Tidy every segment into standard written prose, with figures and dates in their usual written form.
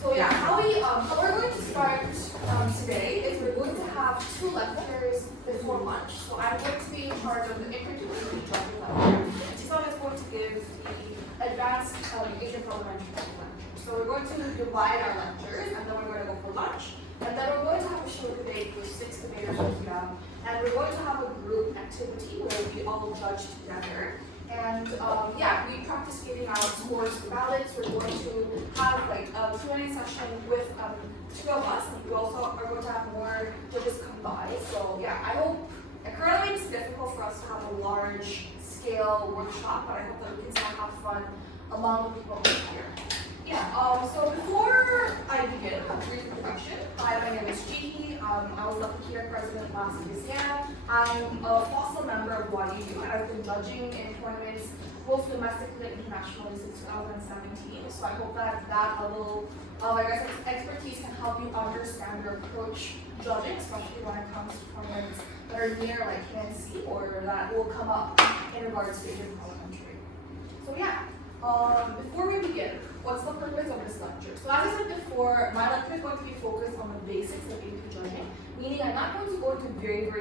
So yeah, how we're going to start today is we're going to have 2 lectures before lunch. So I'm going to be in charge of the interdisciplinary judging lecture. And Jihee is going to give the advanced Asian parliamentary lecture. So we're going to divide our lectures, and then we're going to go for lunch. And then we're going to have a short debate with 6 debaters from KIDA. And we're going to have a group activity where we all judge together. And yeah, we practice giving out scores for ballots. We're going to have like a Q&A session with 2 of us, and we also are going to have more judges come by. So yeah, I hope, currently it's difficult for us to have a large scale workshop, but I hope that we can still have fun among the people here. Yeah, so before I begin, a brief introduction. Hi, my name is Jihee. I was the KIDA president last year. I'm a fossil member of YU, and I've been judging in tournaments both domestically and internationally since 2017. So I hope that that level of expertise can help you understand or approach judging, especially when it comes to tournaments that are near like KNC or that will come up in regards to Asian parliamentary. So yeah. Before we begin, what's the purpose of this lecture? So as I said before, my lecture is going to be focused on the basics of AP judging, meaning I'm not going to go into very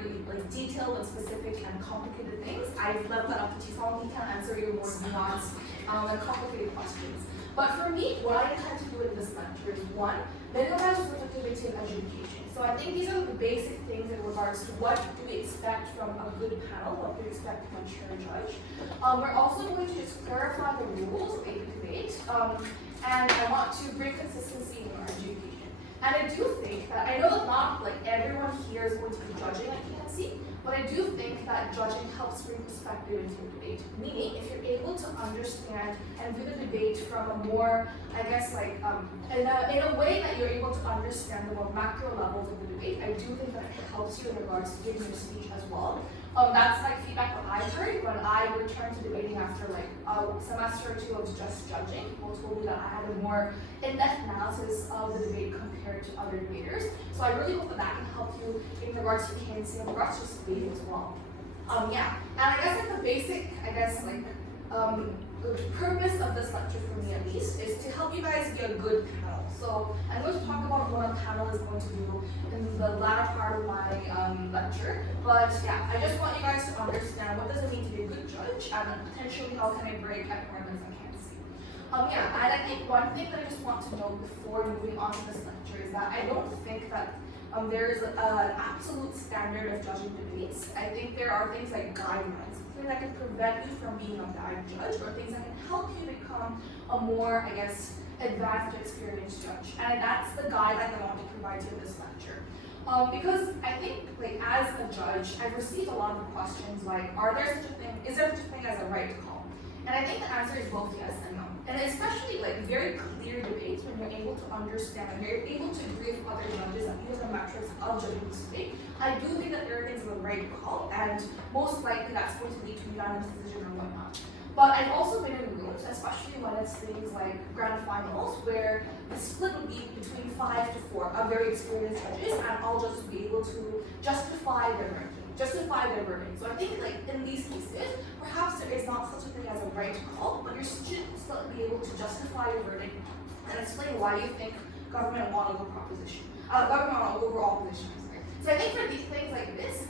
detailed and specific and complicated things. I've left that up to Jihee. He can answer your more nuanced and complicated questions. But for me, what I intend to do in this lecture is 1, minimize subjectivity in education. So I think these are the basic things in regards to what do we expect from a good panel, what do we expect from a chair judge. We're also going to just clarify the rules of AP debate, and I want to bring consistency in our education. And I do think that, I know that not like everyone here is going to be judging at KNC, but I do think that judging helps bring perspective into the debate. Meaning, if you're able to understand and view the debate from a more, I guess, in a way that you're able to understand the more macro levels of the debate, I do think that it helps you in regards to giving your speech as well. That's like feedback that I've heard when I returned to debating after like a semester or 2 of just judging. People told me that I had a more in-depth analysis of the debate compared to other debaters. So I really hope that that can help you in regards to KNC, in regards to debating as well. Yeah, and I guess like the basic, the purpose of this lecture for me at least is to help you guys be a good panel. So I'm going to talk about what a panel is going to do in the latter part of my lecture. But yeah, I just want you guys to understand what does it mean to be a good judge, and then potentially how can I break at tournaments I can't see. Yeah, and I think one thing that I just want to note before moving on to this lecture is that I don't think that there's an absolute standard of judging debates. I think there are things like guidelines, things that can prevent you from being a bad judge, or things that can help you become a more, I guess, advanced, experienced judge. And that's the guideline that I want to provide you in this lecture. Because I think, like, as a judge, I've received a lot of questions like, is there such a thing as a right call? And I think the answer is both yes and no. And especially like very clear debates when you're able to understand and you're able to agree with other judges and use the metrics of judging this debate, I do think that there are things of a right call, and most likely that's going to lead to unanimous decision or whatnot. But I've also been in rooms, especially when it's things like grand finals, where the split would be between 5 to 4 of very experienced judges, and all judges would be able to justify their verdict. So I think like in these cases, perhaps there is not such a thing as a right call, but you should still be able to justify your verdict and explain why you think government won over overall position. So I think for these things like this,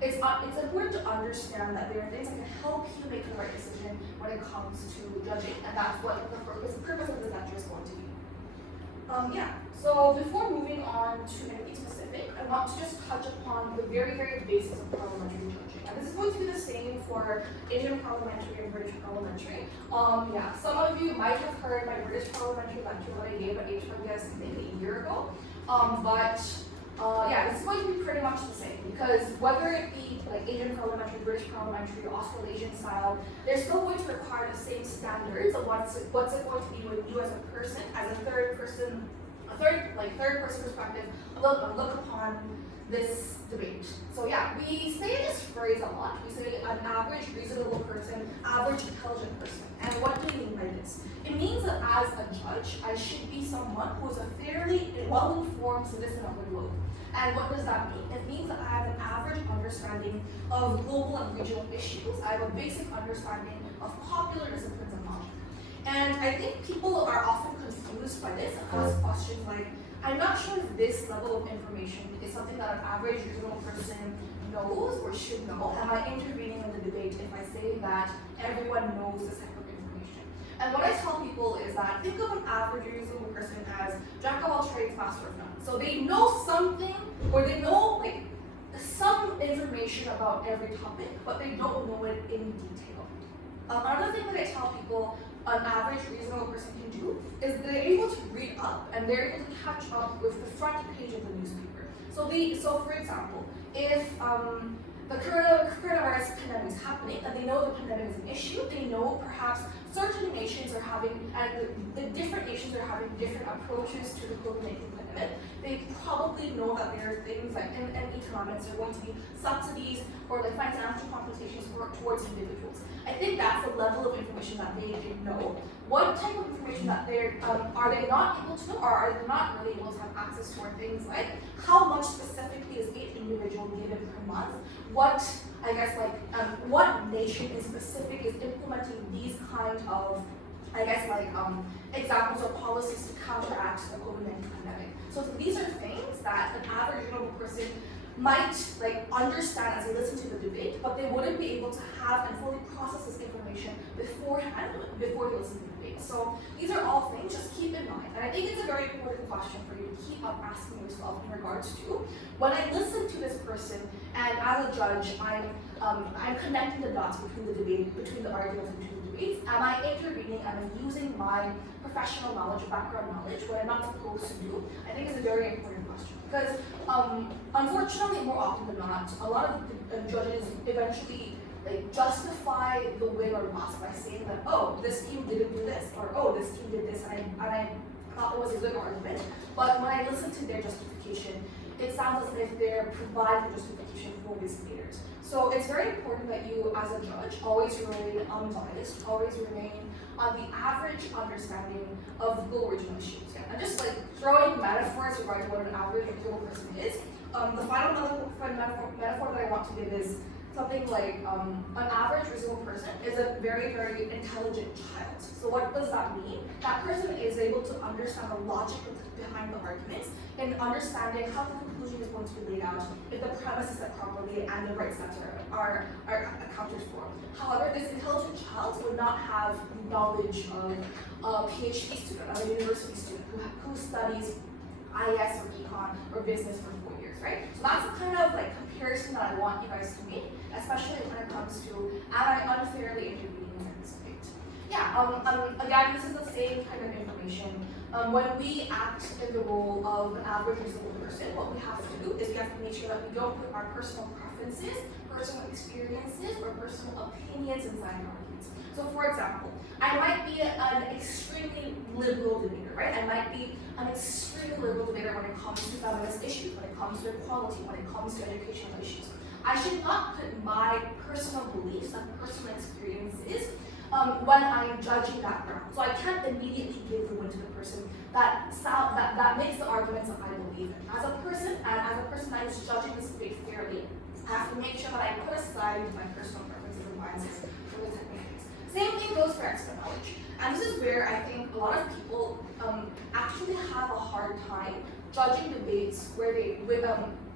it's important to understand that there are things that can help you make the right decision when it comes to judging, and that's what the purpose of this lecture is going to be. Yeah, so before moving on to anything specific, I want to just touch upon the very, very basics of parliamentary judging. And this is going to be the same for Asian parliamentary and British parliamentary. Yeah, some of you might have heard my British parliamentary lecture that I gave at HWS maybe a year ago. Yeah, this is going to be pretty much the same, because whether it be like Asian parliamentary, British parliamentary, or Australasian style, they're still going to require the same standards of what's it going to be with you as a person, as a third person perspective, look upon this debate. So yeah, we say this phrase a lot. We say an average reasonable person, average intelligent person. And what do we mean by this? It means that as a judge, I should be someone who is a fairly well-informed citizen of the globe. And what does that mean? It means that I have an average understanding of global and regional issues. I have a basic understanding of popular disciplines of knowledge. And I think people are often confused confused by this and ask questions like, I'm not sure if this level of information is something that an average reasonable person knows or should know. Am I intervening in the debate if I say that everyone knows this type of information? And what I tell people is that think of an average reasonable person as jack of all trades, master of none. So they know something, or they know like some information about every topic, but they don't know it in detail. Another thing that I tell people an average reasonable person can do is they're able to read up and they're able to catch up with the front page of the newspaper. So for example, if the coronavirus pandemic is happening and they know the pandemic is an issue, they know perhaps certain nations are having, and the different nations are having different approaches to the COVID-19 pandemic. They probably know that there are things like in economics are going to be subsidies or like financial compensations towards individuals. I think that's the level of information that they didn't know. What type of information that are they not able to know, or are they not really able to have access to, are things like how much specifically is each individual given per month? What what nation in specific is implementing these kind of examples or policies to counteract the COVID-19 pandemic. So these are things that an average reasonable person might understand as they listen to the debate, but they wouldn't be able to have and fully process this information beforehand before they listen to the debate. So these are all things just keep in mind. And I think it's a very important question for you to keep up asking yourself in regards to when I listen to this person and as a judge I'm connecting the dots between the debate, between the arguments and between the debates. Am I intervening? Am I using my professional knowledge, background knowledge, what I'm not supposed to do? I think it's a very important question. Because unfortunately, more often than not, a lot of the judges eventually justify the win or loss by saying that, oh, this team didn't do this, or oh, this team did this, and I thought it was a good argument. But when I listen to their justification, it sounds as if they're providing justification for these debaters. So it's very important that you, as a judge, always remain unbiased, always remain on the average understanding of the original issues. Yeah. And just throwing metaphors regarding what an average reasonable person is. The final metaphor that I want to give is something like an average reasonable person is a very, very intelligent child. So what does that mean? That person is able to understand the logic behind the arguments and understanding how the conclusion is going to be laid out, if the premise is set properly and the right steps are accounted for. However, this intelligent child would not have knowledge of a PhD student, of a university student who studies IS or econ or business for 4 years, right? So that's the kind of comparison that I want you guys to make, especially when it comes to am I unfairly intervening in this debate? Yeah, again, this is the same kind of information. When we act in the role of an average reasonable person, what we have to do is we have to make sure that we don't put our personal preferences, personal experiences, or personal opinions inside our arguments. So for example, I might be an extremely liberal debater, right? I might be an extremely liberal debater when it comes to feminist issues, when it comes to equality, when it comes to educational issues. I should not put my personal beliefs and personal experiences when I'm judging that ground. So I can't immediately give the win to the person that makes the arguments that I believe in. As a person that is judging this debate fairly, I have to make sure that I put aside my personal preferences and biases for the techniques. Same thing goes for expert knowledge. And this is where I think a lot of people actually have a hard time judging debates where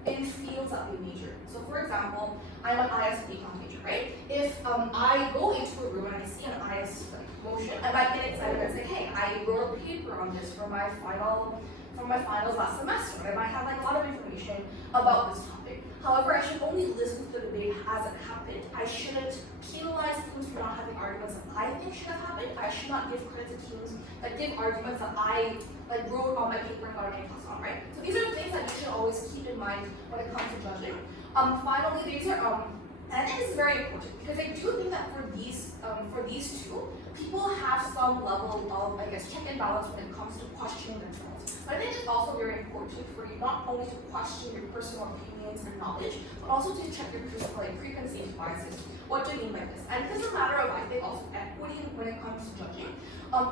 in fields that they major. So for example, I'm an IS and econ major, right? If I go into a room and I see an IS motion, I might get excited and say, hey, I wrote a paper on this for my finals last semester. I might have a lot of information about this topic. However, I should only listen to the debate as it happened. I shouldn't penalize teams for not having arguments that I think should have happened. I should not give credit to teams that give arguments that I wrote on my paper and got an A+ on, right? So these are things that you should always keep in mind when it comes to judging. Finally, these are and I think this is very important because I do think that for these two, people have some level of check and balance when it comes to questioning themselves. But I think it's also very important for you not only to question your personal opinions and knowledge, but also to check your preconceived biases. What do you mean by this? And this is a matter of, I think, also equity when it comes to judging.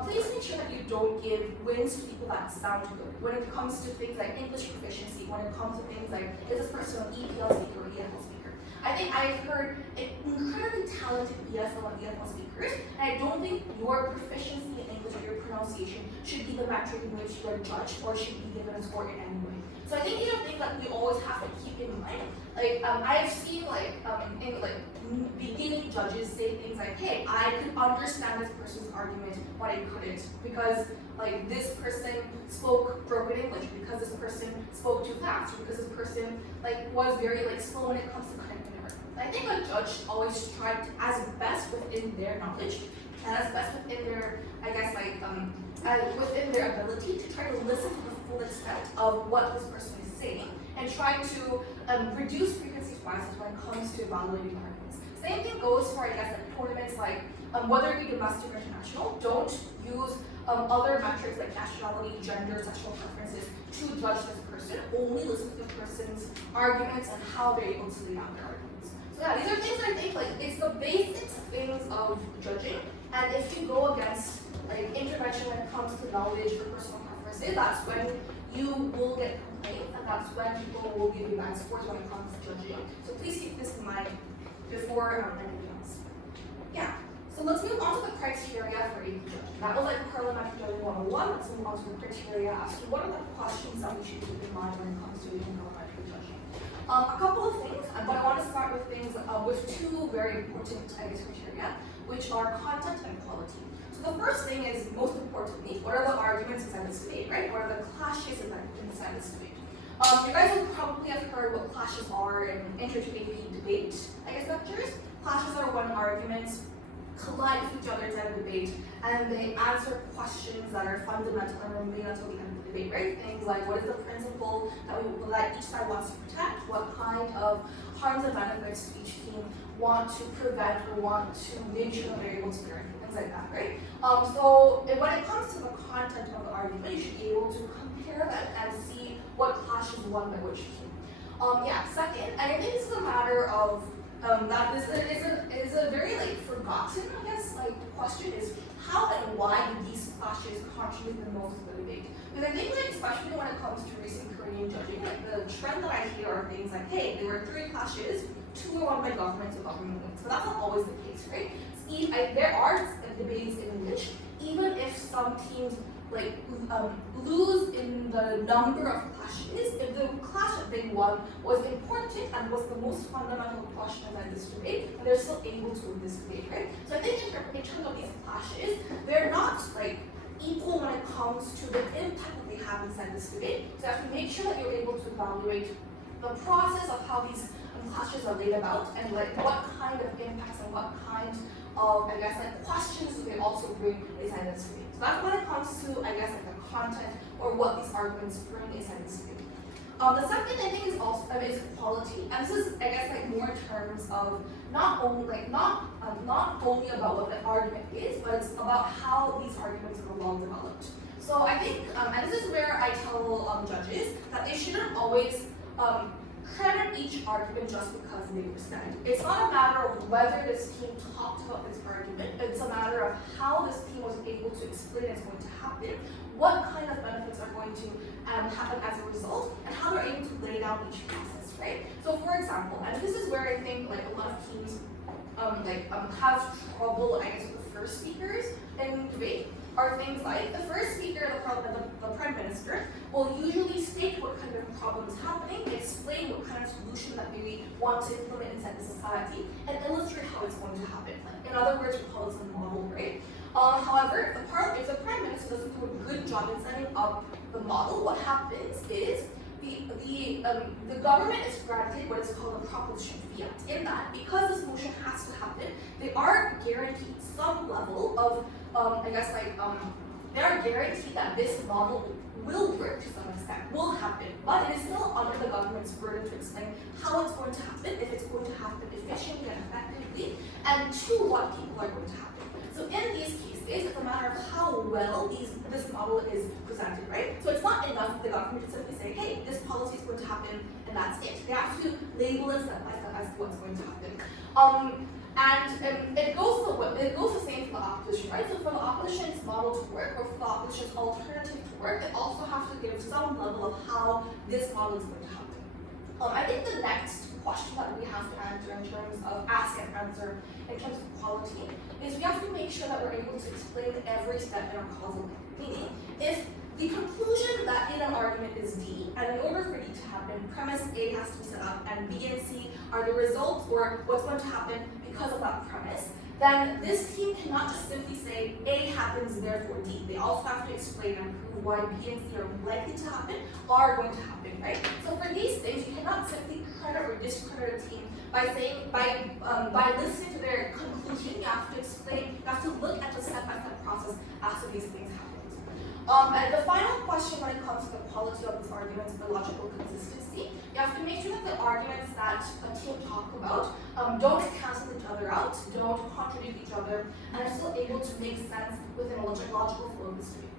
Please make sure that you don't give wins to people that sound good. When it comes to things like English proficiency, when it comes to things like, is this person an EPL speaker or EFL speaker? I think I've heard incredibly talented ESL and EFL speakers, and I don't think your proficiency in English or your pronunciation should be the metric in which you are judged or should be given a score in any way. So I think these are things that we always have to keep in mind. Like I've seen in beginning judges say things like, "Hey, I could understand this person's argument, but I couldn't because like this person spoke broken English, because this person spoke too fast, or because this person was very slow when it comes to connecting arguments." I think a judge always tried as best within their knowledge and as best within their within their ability to try to listen to the full extent of what this person is saying and try to reduce frequency biases when it comes to evaluating arguments. Same thing goes for tournaments whether it be domestic or international. Don't use other metrics like nationality, gender, sexual preferences to judge this person. Only listen to the person's arguments and how they're able to lay out their arguments. So yeah, these are things I think it's the basic things of judging. And if you go against intervention when it comes to knowledge or personal preferences, that's when you will get complaints, and that's when people will give you bad scores when it comes to judging. So please keep this in mind before anything else. Yeah. So let's move on to the criteria for AP judging. That was parliamentary judging 101. Let's move on to the criteria as to what are the questions that we should keep in mind when it comes to parliamentary judging. A couple of things, but I want to start with things with two very important criteria, which are content and quality. So the first thing is, most importantly, what are the arguments inside this debate, right? What are the clashes inside this debate? You guys will probably have heard what clashes are in intro to AP debate, lectures. Clashes are when arguments collide with each other inside a debate, and they answer questions that are fundamental and remain until the end of the debate, right? Things like, what is the principle that each side wants to protect? What kind of harms and benefits do each team want to prevent or want to make sure that they're able to guarantee? Things like that, right? So when it comes to the content of the argument, you should be able to compare them and see what clash is won by which team. Second, and I think this is a matter of that is a very forgotten, question is how and why do these clashes contribute the most to the debate? Because I think especially when it comes to recent Korean judging, the trend that I hear are things like, hey, there were 3 clashes, 2 were won by government, so government wins. But that's not always the case, right? There are debates in which even if some teams lose in the number of clashes, if the clash that they won was important and was the most fundamental question in this debate, and they're still able to win this debate, right? So I think in terms of these clashes, they're not equal when it comes to the impact that they have inside this debate. So you have to make sure that you're able to evaluate the process of how these clashes are laid about and what kind of impacts and what kind of questions do they also bring inside this debate. So that's when it comes to the content or what these arguments bring inside this debate. The second I think is also is quality, and this is more in terms of not only about what the argument is, but it's about how these arguments are well developed. So I think, and this is where I tell judges that they shouldn't always credit each argument just because they present. It's not a matter of whether this team talked about this argument, it's a matter of how this team was able to explain it's going to happen, what kind of benefits are going to happen as a result, and how they're able to lay down each process, right? So for example, and this is where I think a lot of teams have trouble, with the first speakers in debate, are things like the first speaker, the Prime Minister, will usually state what kind of problem is happening, explain what kind of solution that we want to implement inside the society, and illustrate how it's going to happen. In other words, we call this a model, right? However, if the Prime Minister doesn't do a good job in setting up the model, what happens is the government is granted what is called a proposition fiat. In that, because this motion has to happen, they are guaranteed some level of they are guaranteed that this model will work to some extent, will happen, but it is still under the government's burden to explain how it's going to happen, if it's going to happen efficiently and effectively, and to what people are going to happen. So in these cases, it's a matter of how well this model is presented, right? So it's not enough for the government to simply say, hey, this policy is going to happen, and that's it. They have to label it step by step as to what's going to happen. And it goes the same for the opposition, right? So for the opposition's model to work, or for the opposition's alternative to work, they also have to give some level of how this model is going to happen. I think the next question that we have to answer in terms of ask and answer in terms of quality is we have to make sure that we're able to explain every step in our causal link. Meaning, if the conclusion that in an argument is D, and in order for D to happen, premise A has to be set up, and B and C are the results or what's going to happen because of that premise, then this team cannot just simply say A happens, therefore D. They also have to explain and prove why B and C are likely to happen, are going to happen, right? So for these things, you cannot simply credit or discredit a team by saying, by listening to their conclusion. You have to explain, you have to look at the step-by-step process after these things happen. And the final question when it comes to the quality of these arguments is the logical consistency. You have to make sure that the arguments that a team talk about don't cancel each other out, don't contradict each other, and are still able to make sense within a logical flow of the debate.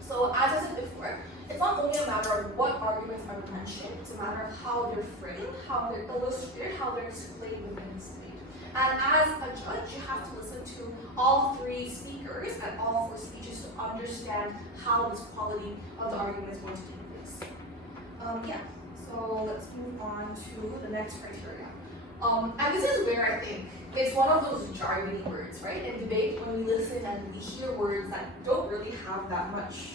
So as I said before, it's not only a matter of what arguments are mentioned, it's a matter of how they're framed, how they're illustrated, how they're explained within this debate. And as a judge, you have to listen to all three speakers and all four speeches to understand how this quality of the argument is going to take place. So let's move on to the next criteria. And this is where I think it's one of those jargony words, right? In debate, when we listen and we hear words that don't really have that much,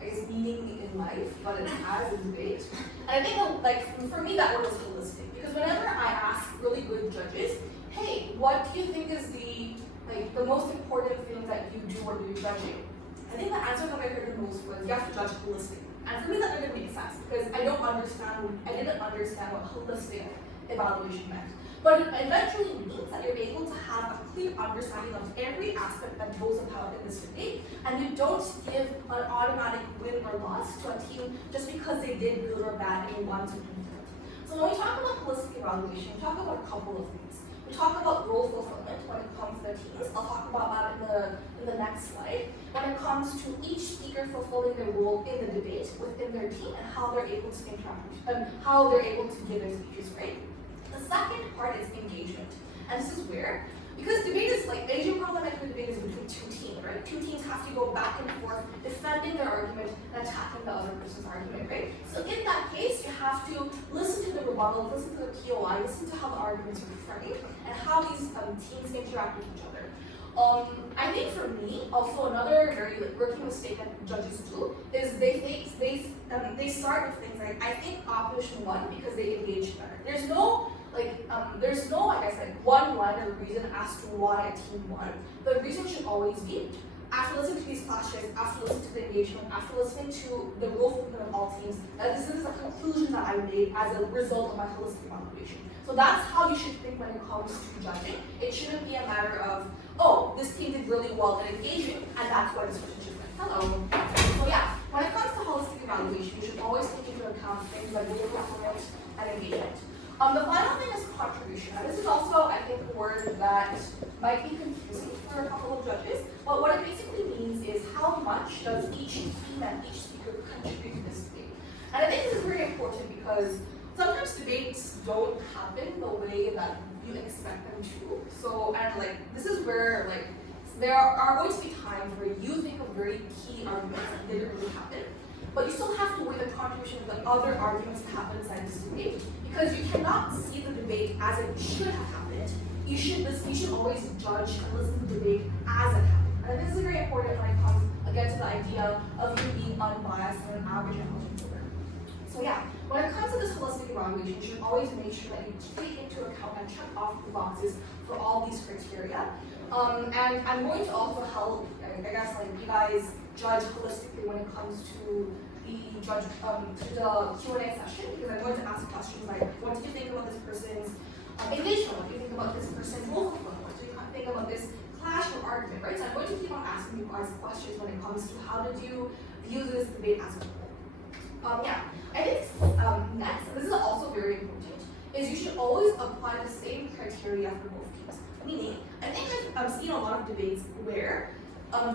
I guess, meaning in life, but it has in debate. And I think, like, for me, that word is holistic. Because whenever I ask really good judges, hey, what do you think is the most important thing that you do when you're judging? I think the answer that I heard the most was you have to judge holistically. And for me that didn't make sense because I didn't understand what holistic evaluation meant. But it eventually means that you're able to have a clear understanding of every aspect that goes about in this debate, and you don't give an automatic win or loss to a team just because they did good or bad in one certain field. So when we talk about holistic evaluation, we talk about a couple of things. We talk about role fulfillment when it comes to the teams. I'll talk about that in the next slide. When it comes to each speaker fulfilling their role in the debate within their team and how they're able to interact and how they're able to give their speeches, right? The second part is engagement. And this is where, because debate is like, Asian parliamentary debate is between two teams, right? Two teams have to go back and forth, defending their argument and attacking the other person's argument, right? So in that case, you have to listen to the rebuttal, listen to the POI, listen to how the arguments are framed, and how these teams interact with each other. I think for me, also another very rookie mistake that judges do is they start with things like, I think opposition won because they engaged better. There's no I guess one line or reason as to why a team won. The reason should always be, after listening to these clashes, after listening to the engagement, after listening to the role fulfillment of all teams, that this is a conclusion that I made as a result of my holistic evaluation. So that's how you should think when it comes to judging. It shouldn't be a matter of, oh, this team did really well in engaging, and that's why this person should win. Hello. So yeah, when it comes to holistic evaluation, you should always take into account things like role fulfillment and engagement. The final thing is contribution. And this is also, I think, a word that might be confusing for a couple of judges, but what it basically means is how much does each team and each speaker contribute to this debate. And I think this is very important because sometimes debates don't happen the way that you expect them to. So, and this is where there are going to be times where you think of very key arguments that didn't really happen, but you still have to weigh the contribution of the other arguments that happen inside this debate, because you cannot see the debate as it should have happened. You should always judge and listen to the debate as it happened. And this is very important when it comes, again, to the idea of you being unbiased and an average intelligence voter. So yeah, when it comes to this holistic evaluation, you should always make sure that you take into account and check off the boxes for all these criteria. And I'm going to also help, I guess, you guys judge holistically when it comes to the Q&A session, because I'm going to ask questions like, what did you think about this person's engagement? What do you think about this person's role fulfillment? What do you think about this clash or argument, right? So I'm going to keep on asking you guys questions when it comes to how did you view this debate as a whole. I think next, and this is also very important, is you should always apply the same criteria for both teams. Meaning, I think I've seen a lot of debates where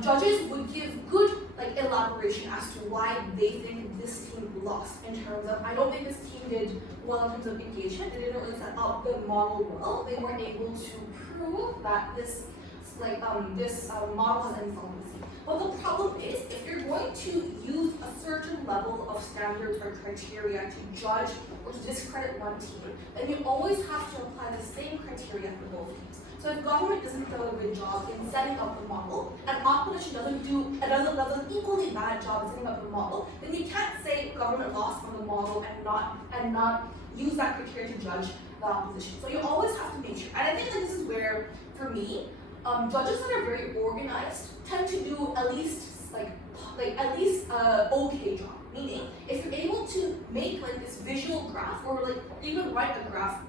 judges would give good elaboration as to why they think this team lost in terms of, I don't think this team did well in terms of engagement. They didn't really set out the model well. They weren't able to prove that this model has any solvency. But the problem is, if you're going to use a certain level of standards or criteria to judge or to discredit one team, then you always have to apply the same criteria for both teams. So if government doesn't do a good job in setting up the model, and opposition does an equally bad job in setting up the model, then you can't say government lost on the model and not use that criteria to judge the opposition. So you always have to make sure. And I think that this is where, for me, judges that are very organized tend to do at least okay job. Meaning, if you're able to make like this visual graph or like even write a graph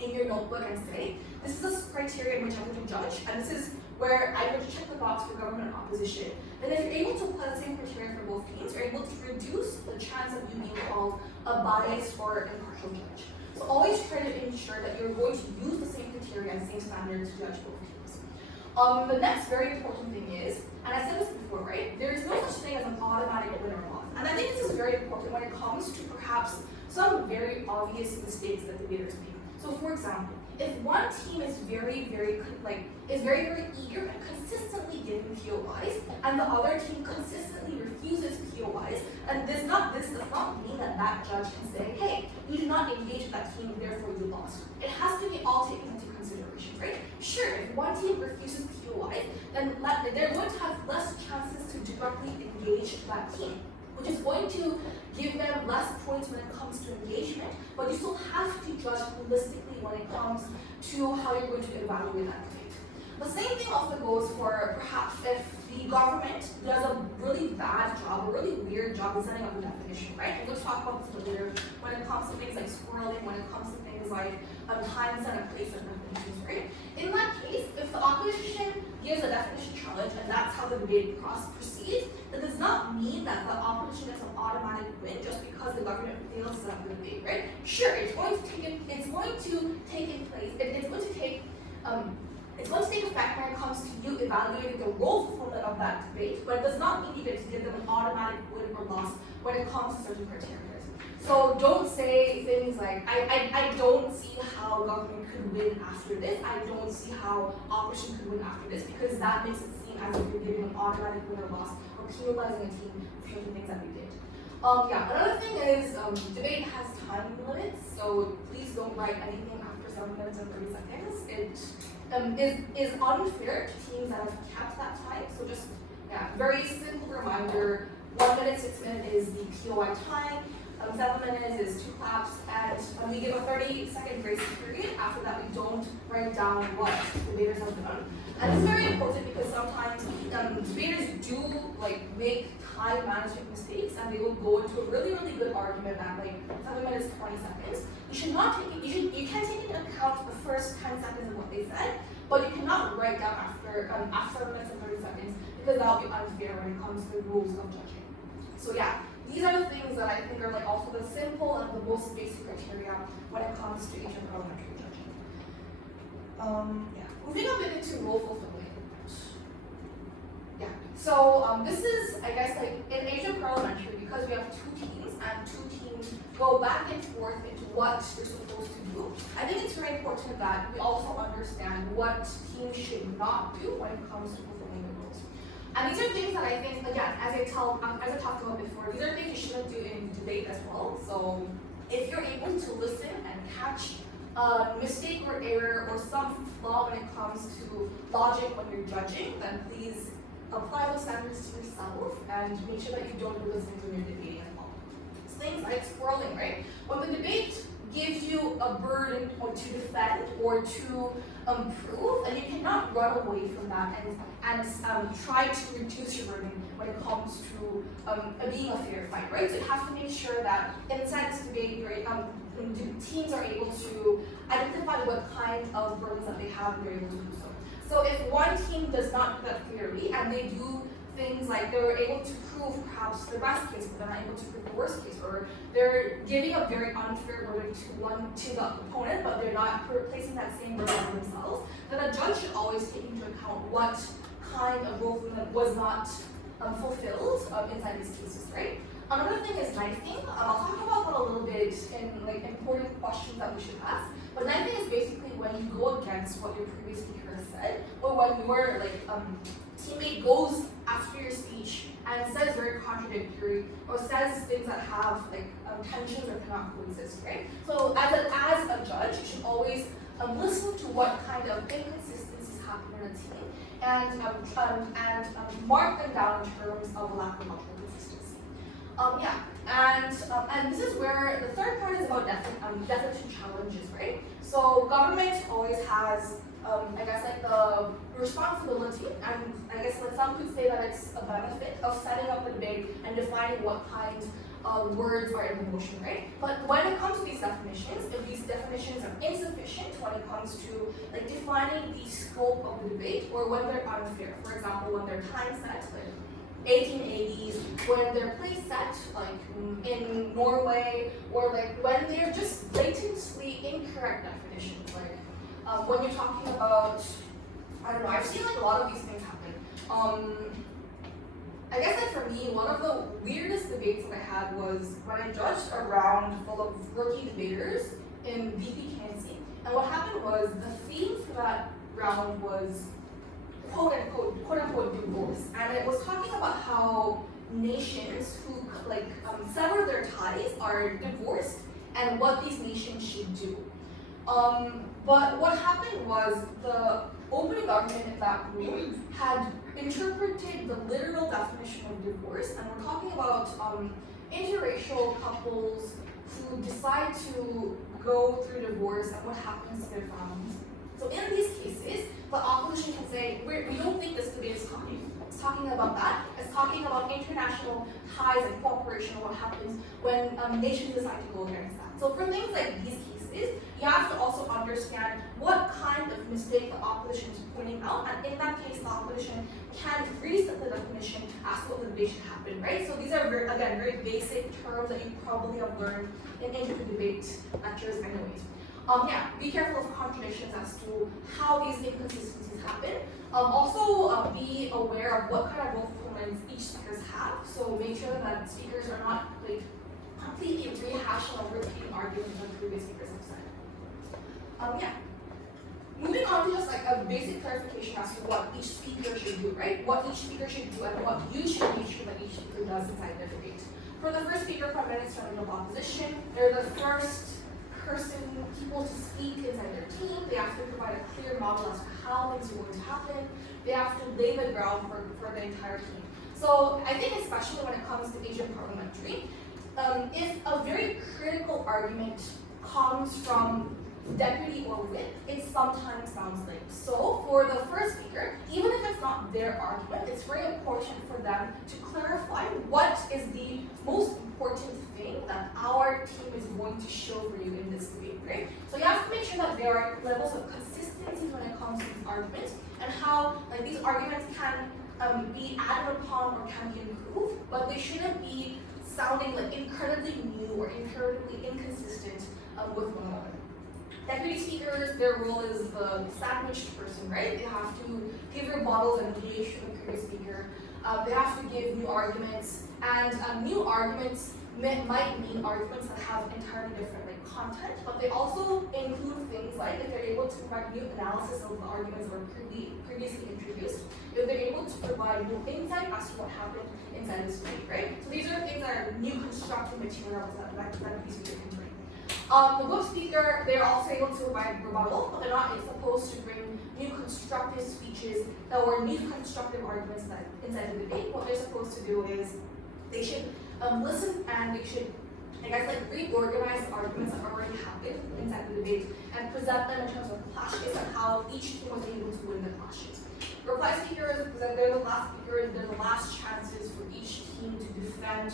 in your notebook and say, this is a criteria in which I'm going to judge, and this is where I'm going to check the box for government and opposition. Then if you're able to apply the same criteria for both teams, you're able to reduce the chance of you being called a biased or impartial judge. So always try to ensure that you're going to use the same criteria and same standards to judge both teams. The next very important thing is, and I said this before, right? There is no such thing as an automatic winner loss. And I think this is very important when it comes to perhaps some very obvious mistakes that debaters make. So for example, if one team is very eager and consistently giving POIs, and the other team consistently refuses POIs, and this does not mean that that judge can say, hey, you did not engage with that team, therefore you lost. It has to be all taken into consideration, right? Sure, if one team refuses POIs, then they're going to have less chances to directly engage that team, which is going to give them less points when it comes to engagement, but you still have to judge holistically when it comes to how you're going to evaluate that debate. The same thing also goes for perhaps if the government does a really bad job, a really weird job in setting up a definition, right? And we'll talk about this later when it comes to things like swirling, when it comes to things like times and a place of definitions, right? In that case, if the opposition gives a definition challenge and that's how the debate process proceeds, that does not mean that the opposition gets an automatic win just because the government fails to set up the debate, right? Sure, it's going to take effect when it comes to you evaluating the role fulfillment of that debate, but it does not mean you get to give them an automatic win or loss when it comes to certain criteria. So don't say things like, I don't see how government could win after this, I don't see how opposition could win after this, because that makes it seem as if you're giving an automatic win or loss or penalizing a team for certain things that we did. Another thing is debate has time limits, so please don't write anything after 7 minutes and 30 seconds. It is unfair to teams that have kept that time, so just, very simple reminder, 1 minute, 6 minutes is the POI time, 7 minutes is 2 claps, and we give a 30-second grace period. After that, we don't write down what debaters have done. And it's very important because sometimes debaters do make time management mistakes, and they will go into a really, really good argument at 7 minutes, 20 seconds. You can take into account the first 10 seconds of what they said, but you cannot write down after 7 minutes and 30 seconds because that will be unfair when it comes to the rules of judging. So these are the things that I think are also the simple and the most basic criteria when it comes to Asian parliamentary judging. Moving a bit into role fulfillment. So this is, I guess, in Asian parliamentary, because we have 2 teams and 2 teams go back and forth into what they're supposed to do. I think it's very important that we also understand what teams should not do when it comes to fulfilling the roles. And these are things that I think, again, as I talked about before, these are things you shouldn't do in debate as well. So if you're able to listen and catch a mistake or error or some flaw when it comes to logic when you're judging, then please apply those standards to yourself and make sure that you don't do those things when you're debating as well. It's things like swirling, right? When the debate gives you a burden or to defend or to prove, and you cannot run away from that and try to reduce your burden when it comes to being a fair fight, right? So you have to make sure that inside this debate, teams are able to identify what kind of burdens that they have and they're able to do so. So if one team does not do that fairly and they do things like they're able to prove perhaps the best case, but they're not able to prove the worst case, or they're giving a very unfair burden to the opponent, but they're not placing that same burden on themselves, then a judge should always take into account what kind of role fulfillment was not fulfilled inside these cases, right? Another thing is knifing. I'll talk about that a little bit in like important questions that we should ask. But knifing is basically when you go against what your previous speaker said, or when your like teammate goes after your speech and says very contradictory, or says things that have like tensions that cannot coexist, right? So as a judge, you should always listen to what kind of inconsistencies happen in a team and mark them down in terms of lack of multiple consistency. And this is where the third part is about definition challenges, right? So government always has, I guess, like the responsibility, and I guess like some could say that it's a benefit of setting up a debate and defining what kind of words are in the motion, right? But when it comes to these definitions, if these definitions are insufficient when it comes to like defining the scope of the debate, or when they're unfair, for example, when they're time set, like 1880s, when they're place set, like in Norway, or like when they're just blatantly incorrect definitions, like when you're talking about, I don't know, I've seen like a lot of these things happen. I guess like for me, one of the weirdest debates that I had was when I judged a round full of rookie debaters in VP candidacy. And what happened was the theme for that round was quote unquote divorce. And it was talking about how nations who like sever their ties are divorced and what these nations should do. But what happened was the opening argument in that room had interpreted the literal definition of divorce, and we're talking about interracial couples who decide to go through divorce and what happens to their families. So in these cases, the opposition can say, we don't think this debate is talking about that. It's talking about international ties and cooperation, what happens when nations decide to go against that. So for things like these cases, you have to also understand what kind of mistake the opposition is pointing out, and in that case, the opposition can reset the definition as to what the debate should happen, right? So these are, very basic terms that you probably have learned in debate lectures anyways. Be careful of contradictions as to how these inconsistencies happen. Also, be aware of what kind of role performance each speakers have. So make sure that speakers are not like completely rehashing or repeating arguments that previous speakers have said. Moving on to just like a basic clarification as to what each speaker should do, right? What each speaker should do and what you should make sure that each speaker does inside the debate. For the first speaker, Prime Minister of opposition, they're the first people to speak inside their team. They have to provide a clear model as to how things are going to happen. They have to lay the ground for the entire team. So I think especially when it comes to Asian parliamentary, if a very critical argument comes from deputy or whip, it sometimes sounds like. So for the first speaker, even if it's not their argument, it's very important for them to clarify what is the most important thing that our team is going to show for you in this debate, right? So you have to make sure that there are levels of consistency when it comes to these arguments, and how like these arguments can be added upon or can be improved, but they shouldn't be sounding like incredibly new or incredibly inconsistent with one another. Deputy speakers, their role is the sandwiched person, right? They have to give rebuttals and engage with the previous speaker. They have to give new arguments, and new arguments might mean arguments that have entirely different like content, but they also include things like if they're able to provide new analysis of the arguments that were previously introduced, if they're able to provide new insight as to what happened inside this debate, right? So these are things that are new constructive materials that these speakers can bring. The book speaker, they're also able to provide rebuttal, but they're not supposed to bring new constructive speeches or new constructive arguments inside the debate. What they're supposed to do is they should listen, and they should, I guess, like reorganize the arguments that already happened inside the debate and present them in terms of clashes and how each team was able to win the clashes. Reply speakers, they're the last speakers, they're the last chances for each team to defend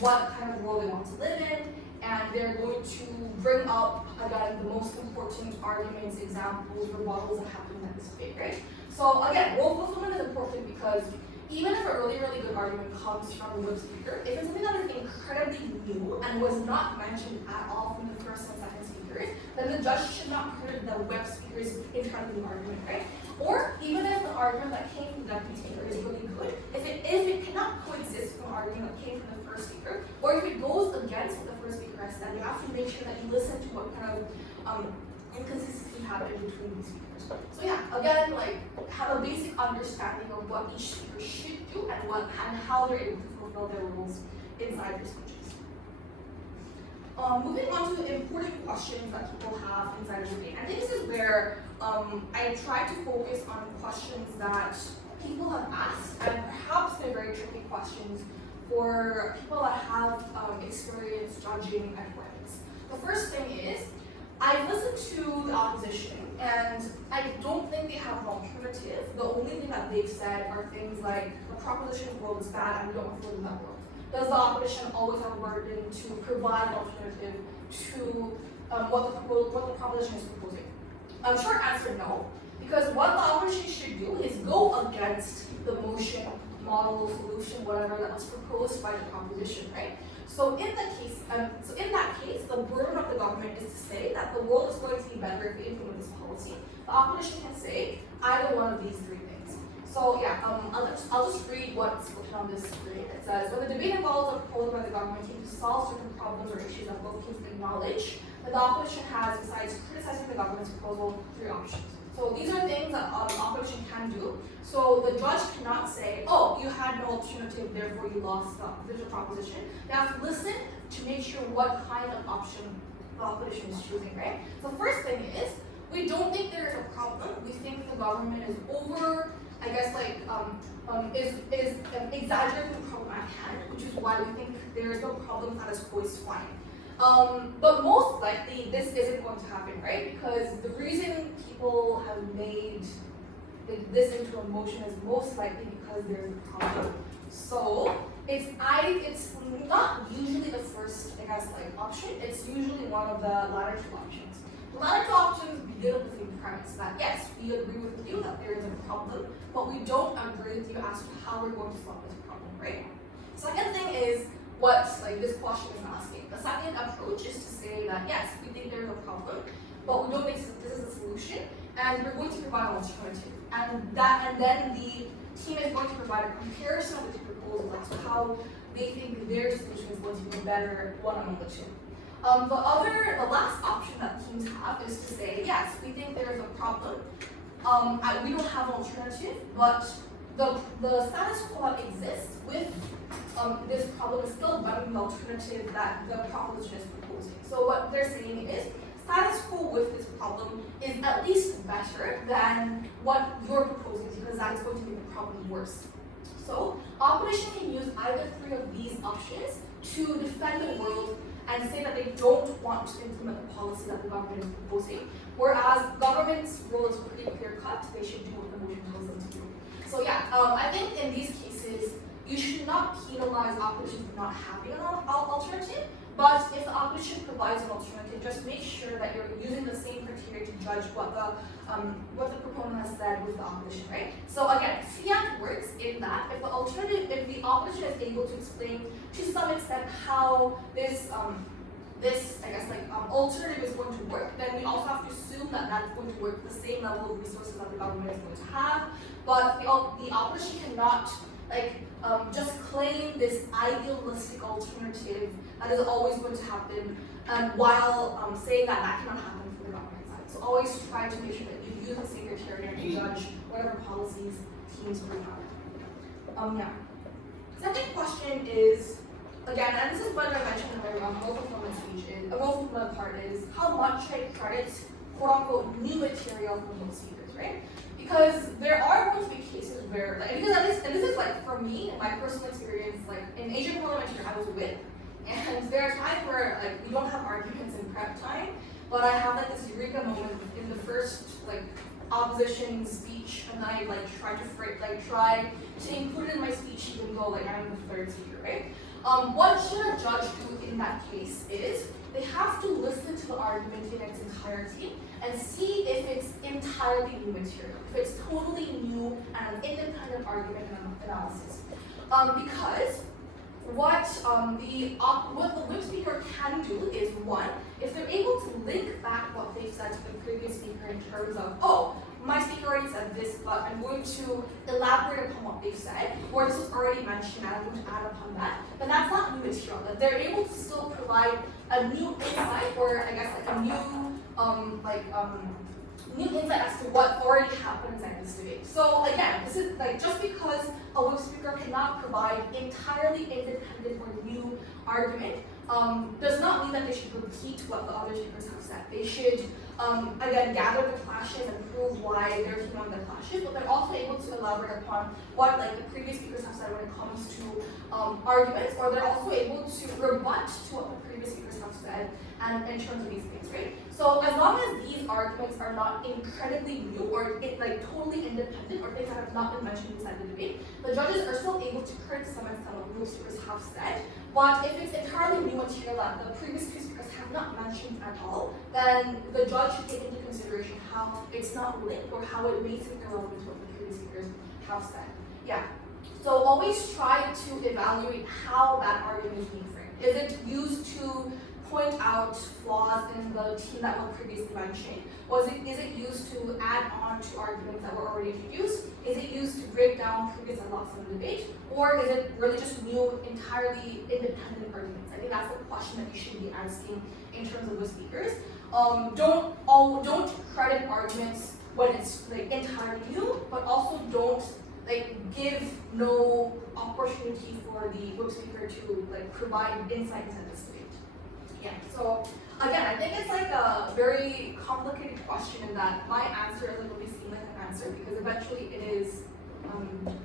what kind of world they want to live in, and they're going to bring up, again, the most important arguments, examples, rebuttals that happen in this debate, right? So again, role fulfillment is important because even if a really good argument comes from the web speaker, if it's something that is incredibly new and was not mentioned at all from the first and second speakers, then the judge should not credit the web speaker's entirely new argument, right? Or even if the argument that came from the deputy speaker is really good, if it cannot coexist with an argument that came from the first speaker, or if it goes against what the first speaker has said, you have to make sure that you listen to what kind of inconsistency happened between these speakers. So yeah, again, like have a basic understanding of what each speaker should do and how they're able to fulfill their roles inside their speeches. Moving on to the important questions that people have inside of the debate. I think this is where I try to focus on questions that people have asked, and perhaps they're very tricky questions for people that have experience judging appointments. The first thing is, I listened to the opposition, and I don't think they have an alternative. The only thing that they've said are things like the proposition of the world is bad and we don't want to live in that world. Does the opposition always have a burden to provide an alternative to what the proposition is proposing? Short answer, no. Because what the opposition should do is go against the motion, model, solution, whatever that was proposed by the proposition, right? So in that case, the burden of the government is to say that the world is going to be better if we implement this policy. The opposition can say either one of these three things. So yeah, I'll just read what's written on this screen. It says, when the debate involves a proposal by the government team to solve certain problems or issues that both teams acknowledge, the opposition has, besides criticizing the government's proposal, three options. So these are things that the opposition can do. So the judge cannot say, oh, you had no alternative, therefore you lost the proposition. They have to listen to make sure what kind of option the opposition is choosing, right? So the first thing is, we don't think there is a problem. We think the government is is exaggerating the problem at hand, which is why we think there is no problem, status quo is fine. But most likely, this isn't going to happen, right? Because the reason people have made this into a motion is most likely because there's a problem. So it's not usually the first, option. It's usually one of the latter two options. The latter two options begin with the same premise that yes, we agree with you that there is a problem, but we don't agree with you as to how we're going to solve this problem, right? Second thing is what this question is asking. The second approach is to say that yes, we think there is a problem, but we don't think this is a solution, and we're going to provide an alternative. And then the team is going to provide a comparison of the two proposals as to how they think their solution is going to be better one among the two. The last option that teams have is to say, yes, we think there is a problem. We don't have an alternative, but the status quo that exists with this problem is still better than the alternative that the proposition is proposing. So what they're saying is, status quo with this problem is at least better than what you're proposing, because that is going to make the problem worse. So opposition can use either three of these options to defend the world and say that they don't want to implement the policy that the government is proposing, whereas government's role is pretty clear-cut. They should do what the motion tells them to do. So yeah, I think in these cases, you should not penalize opposition for not having an alternative, but if the opposition provides an alternative, just make sure that you're using the same criteria to judge what the proponent has said with the opposition, right? So again, fiat works in that if the opposition is able to explain to some extent how this alternative is going to work, then we also have to assume that that's going to work with the same level of resources that the government is going to have. But the opposition cannot just claim this idealistic alternative that is always going to happen, while saying that cannot happen for the government side. So always try to make sure that you use the same criteria to judge whatever policies teams bring up. Second question is, again, and this is what I mentioned in my role fulfillment speech, a role fulfillment part is how much should I credit quote-unquote new material from those speakers, right? Because there are going to be cases where, this is for me, in my personal experience, in Asian parliamentary I was with, and there are times where we don't have arguments in prep time, but I have this eureka moment in the first opposition speech, and then I try to include it in my speech, even though I'm the third speaker, right? What should a judge do in that case is they have to listen to the argument in its entirety and see if it's entirely new material, if it's totally new and an independent argument and analysis. Because what the lip speaker can do is, one, if they're able to link back what they've said to the previous speaker in terms of, my speaker already said this, but I'm going to elaborate upon what they've said, or this was already mentioned, and I'm going to add upon that. But that's not new material. That they're able to still provide a new insight, or I guess like a new new insight as to what already happened in this debate. So again, this is like just because a web speaker cannot provide entirely independent or new argument, does not mean that they should repeat what the other speakers have said. They should, again, gather the clashes and prove why they're keen on the clashes, but they're also able to elaborate upon what like the previous speakers have said when it comes to arguments, or they're also able to rebut to what the previous speakers have said, and in terms of these things, right? So as long as these arguments are not incredibly new or like totally independent or things that have not been mentioned inside the debate, the judges are still able to criticize some of what the speakers have said. But if it's entirely new material that the previous two speakers have not mentioned at all, then the judge should take into consideration how it's not linked or how it makes it irrelevant to what the previous speakers have said. Yeah. So always try to evaluate how that argument is being framed. Is it used to point out flaws in the team that were previously mentioned? Is it used to add on to arguments that were already introduced? Is it used to break down previous unlocks in the debate? Or is it really just new, entirely independent arguments? I think that's the question that you should be asking in terms of the speakers. Don't credit arguments when it's like entirely new, but also don't like give no opportunity for the web speaker to like provide insights into this debate. Yeah, so again, I think it's like a very complicated question in that my answer doesn't really seem like an answer because eventually it is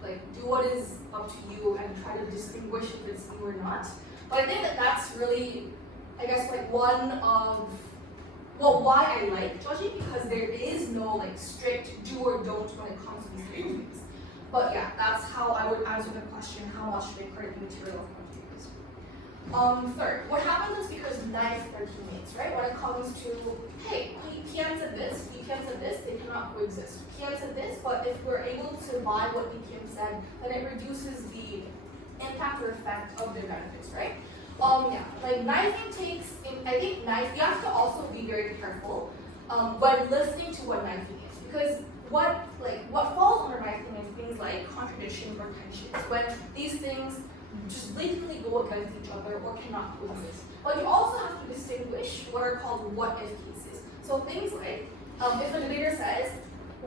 like do what is up to you and try to distinguish if it's you or not. But I think that that's really, I guess, like one of, well, why I like judging, because there is no like strict do or don't when it comes to these things. But yeah, that's how I would answer the question, how much they credit the material of computers. Third, what happens is because knife their teammates, right? When it comes to, hey, PM said this, PM said this, they cannot coexist. PM said this, but if we're able to buy what the PM said, then it reduces the impact or effect of their benefits, right? Yeah, like knifing takes, I think you have to also be very careful when listening to what knifing is, because what falls under knifing is things like contradictions or tensions, when these things just blatantly go against each other or cannot coexist. But you also have to distinguish what are called what-if cases. So things like, if the debater says,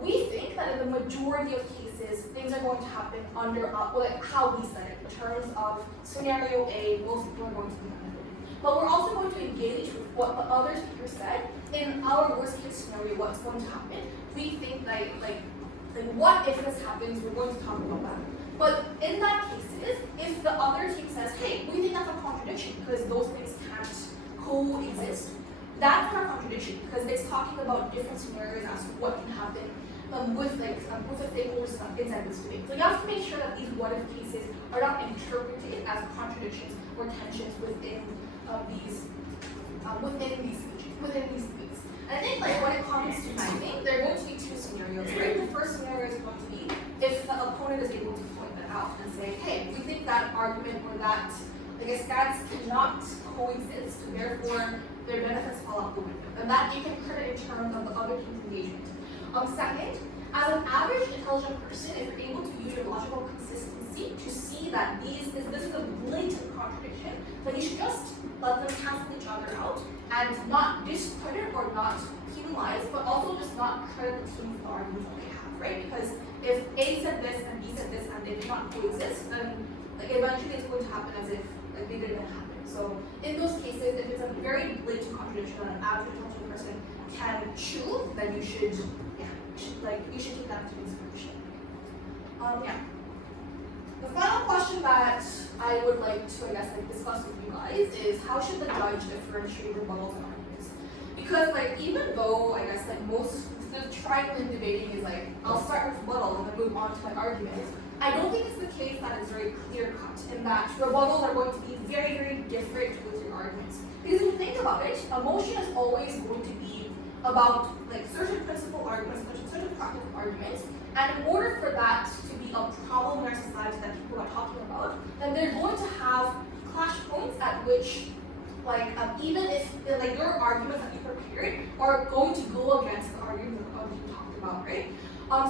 we think that in the majority of cases, things are going to happen under like how we said it, in terms of scenario A, most people are going to be benefited. But we're also going to engage with what the other speaker said. In our worst case scenario, what's going to happen? We think like what if this happens, we're going to talk about that. But in that cases, if the other team says, hey, we think that's a contradiction because those things can't coexist, that's not a contradiction because it's talking about different scenarios as to what can happen with the stakeholders inside this debate. So you have to make sure that these what-if cases are not interpreted as contradictions or tensions within these debates. And I think like when it comes to knifing, there are going to be two scenarios, right? The first scenario is going to be if the opponent is able to point that out and say, hey, we think that argument or that, I guess, stats cannot coexist, therefore their benefits fall out the window. And that you can credit in terms of the other team's engagement. Second, as an average intelligent person, if you're able to use your logical consistency to see that this is a blatant contradiction, then you should just let them cancel each other out and not discredit or not penalize, but also just not credit the team for the arguments that they have, right? Because if A said this and B said this and they cannot coexist, then like eventually it's going to happen as if like they didn't happen. So in those cases, if it's a very blatant contradiction that an average intelligent person can choose, then you should take that into consideration. The final question that I would like to, I guess, discuss with you guys is how should the judge differentiate rebuttals and arguments? Because even though I guess most the triangle in debating is I'll start with rebuttal and then move on to my arguments, I don't think it's the case that it's very clear cut in that rebuttals are going to be very, very different with your arguments. Because if you think about it, a motion is always going to be about certain principal arguments, certain practical arguments, and in order for that to be a problem in our society that people are talking about, then they're going to have clash points at which even if like your arguments that you prepared are going to go against the arguments that you talked about, right?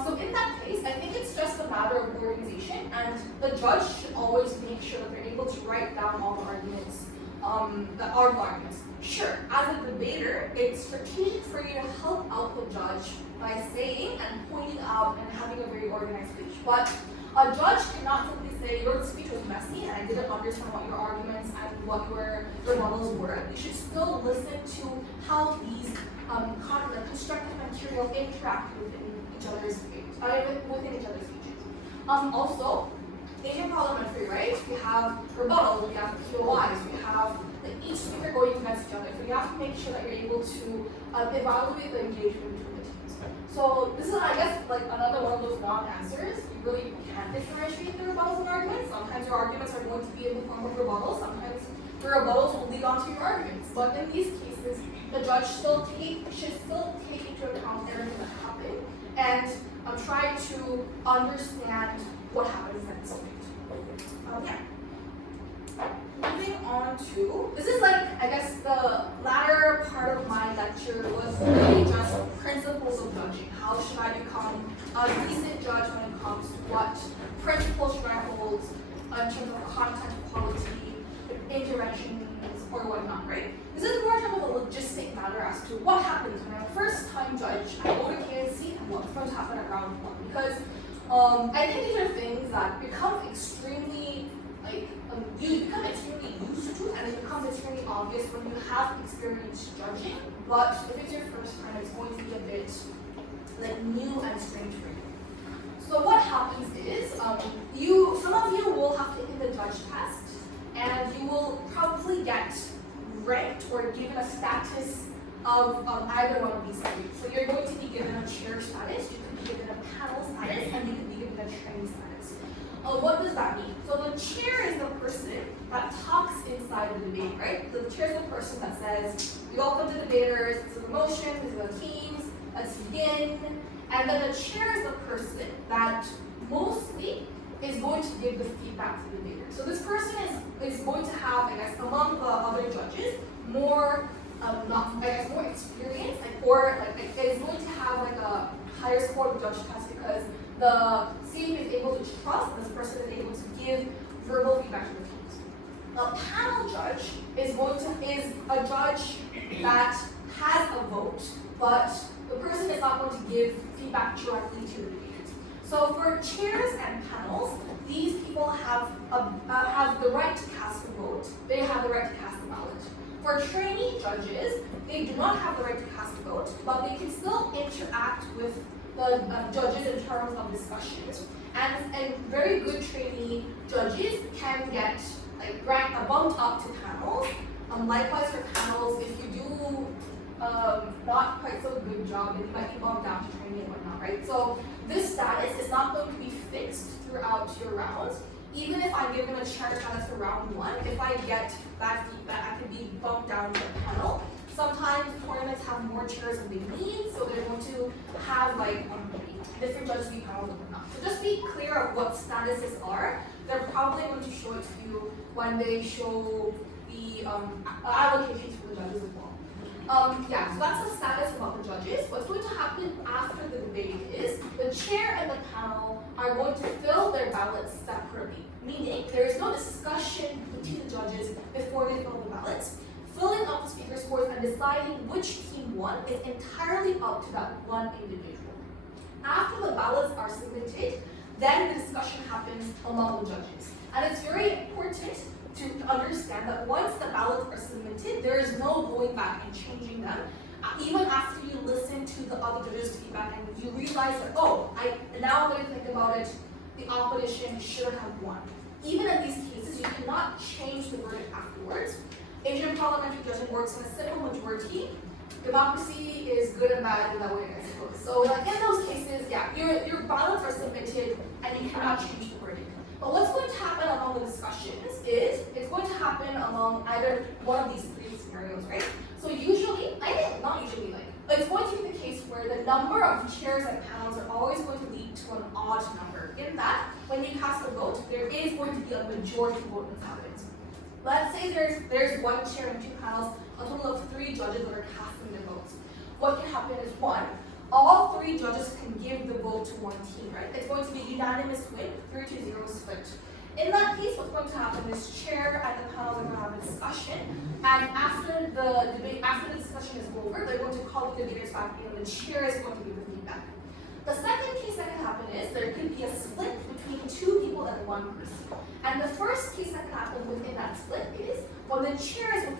So in that case, I think it's just a matter of organization, and the judge should always make sure that they're able to write down all the arguments, the arguments. Sure, as a debater, it's strategic for you to help out the judge by saying and pointing out and having a very organized speech. But a judge cannot simply say your speech was messy and I didn't understand what your arguments and what your rebuttals were. You should still listen to how these constructive material interact within each other's speeches. Also, in your parliamentary, right, we have rebuttals, we have POIs, we have each speaker going against each other. So you have to make sure that you're able to evaluate the engagement between the teams. So this is, I guess, like another one of those non-answers. You really can't differentiate the rebuttals and arguments. Sometimes your arguments are going to be in the form of rebuttals. Sometimes your rebuttals will lead on to your arguments. But in these cases, the judge should still take into account everything that happened and try to understand what happens next. Yeah. Moving on to, this is like, I guess the latter part of my lecture was really just principles of judging. How should I become a decent judge when it comes to what principles should I hold in terms of content quality, interventions, or whatnot, right? This is more kind of a logistic matter as to what happens when I'm a first-time judge, I go to KNC, and what's going to happen at round one. Because I think these are things that become extremely you become extremely used to, and it becomes extremely obvious when you have experience judging. But if it's your first time, it's going to be a bit new and strange for you. So what happens is, some of you will have taken the judge test, and you will probably get ranked or given a status of either one of these three. So you're going to be given a chair status, you can be given a panel status, and you can be given a trainee status. What does that mean? So the chair is the person that talks inside the debate, right? The chair is the person that says, we welcome the debaters, this is the motion, these are the teams, let's begin. And then the chair is the person that mostly is going to give the feedback to the debater. So this person is going to have, I guess, among the other judges, more more experience, is going to have a higher score of the judge test because the team is able to trust this person is able to give verbal feedback to the teams. A panel judge is a judge that has a vote, but the person is not going to give feedback directly to the debaters. So for chairs and panels, these people have the right to cast a vote. They have the right to cast a ballot. For trainee judges, they do not have the right to cast a vote, but they can still interact with the judges in terms of discussions. And very good trainee judges can get bumped up to panels. Likewise for panels, if you do not quite so good job, then you might be bumped down to trainee and whatnot, right? So this status is not going to be fixed throughout your rounds. Even if I'm given a chair status for round one, if I get bad feedback, I can be bumped down to a panel. Sometimes tournaments have more chairs than they need, so they're going to have different judges be panels and whatnot. So just be clear of what statuses are. They're probably going to show it to you when they show the allocations for the judges as well. So that's the status about the judges. What's going to happen after the debate is the chair and the panel are going to fill their ballots separately, meaning there is no discussion between the judges before they fill the ballots. Filling up the speaker scores and deciding which team won is entirely up to that one individual. After the ballots are submitted, then the discussion happens among the judges. And it's very important to understand that once the ballots are submitted, there is no going back and changing them. Even after you listen to the other judges' feedback and you realize that, now that I think about it, the opposition should have won. Even in these cases, you cannot change the verdict afterwards. Asian parliamentary judging works in a simple majority. Democracy is good and bad in that way, I suppose. So in those cases, your ballots are submitted and you cannot change the verdict. But what's going to happen among the discussions is it's going to happen among either one of these three scenarios, right? So usually, it's going to be the case where the number of chairs and panels are always going to lead to an odd number. In that, when you cast a vote, there is going to be a majority vote that happens. let's say there's one chair and two panels, a total of 3 judges that are casting their votes. What can happen is one, all 3 judges can give the vote to one team, right? It's going to be unanimous win, 3-0 split. In that case, what's going to happen is chair and the panels are going to have a discussion, and after the discussion is over, they're going to call the debaters back in, and the chair is going to give the feedback. The second case that can happen is there could be a split between 2 people and 1 person. And the first case that can happen within that split is when the chair is in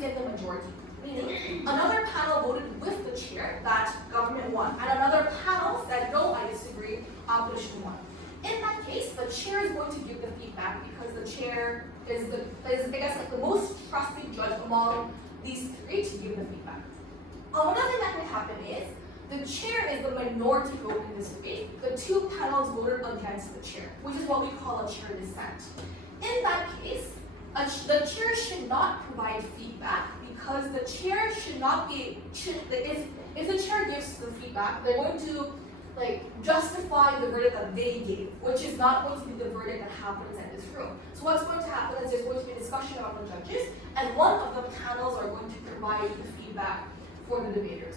the majority. Meaning, another panel voted with the chair that government won, and another panel said, no, I disagree, opposition won. In that case, the chair is going to give the feedback because the chair is I guess like the most trusted judge among these 3 to give the feedback. Another thing that can happen is the chair is the minority vote in this debate. The 2 panels voted against the chair, which is what we call a chair dissent. In that case, the chair should not provide feedback because the chair should not be, if the chair gives the feedback, they're going to justify the verdict that they gave, which is not going to be the verdict that happens in this room. So what's going to happen is there's going to be a discussion among the judges, and one of the panels are going to provide the feedback for the debaters.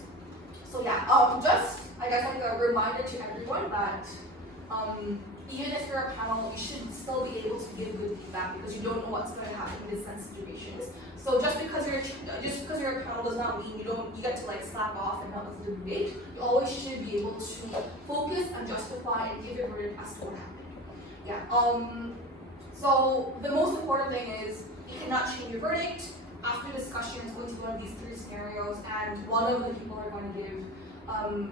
So yeah, just I guess like a reminder to everyone that even if you're a panel, you should still be able to give good feedback because you don't know what's going to happen in these situations. So just because you're a panel does not mean you get to slap off and not listen to the debate. You always should be able to focus and justify and give your verdict as to what happened. Yeah. So the most important thing is you cannot change your verdict. After discussion, it's going to be one of these 3 scenarios, and one of the people are going to give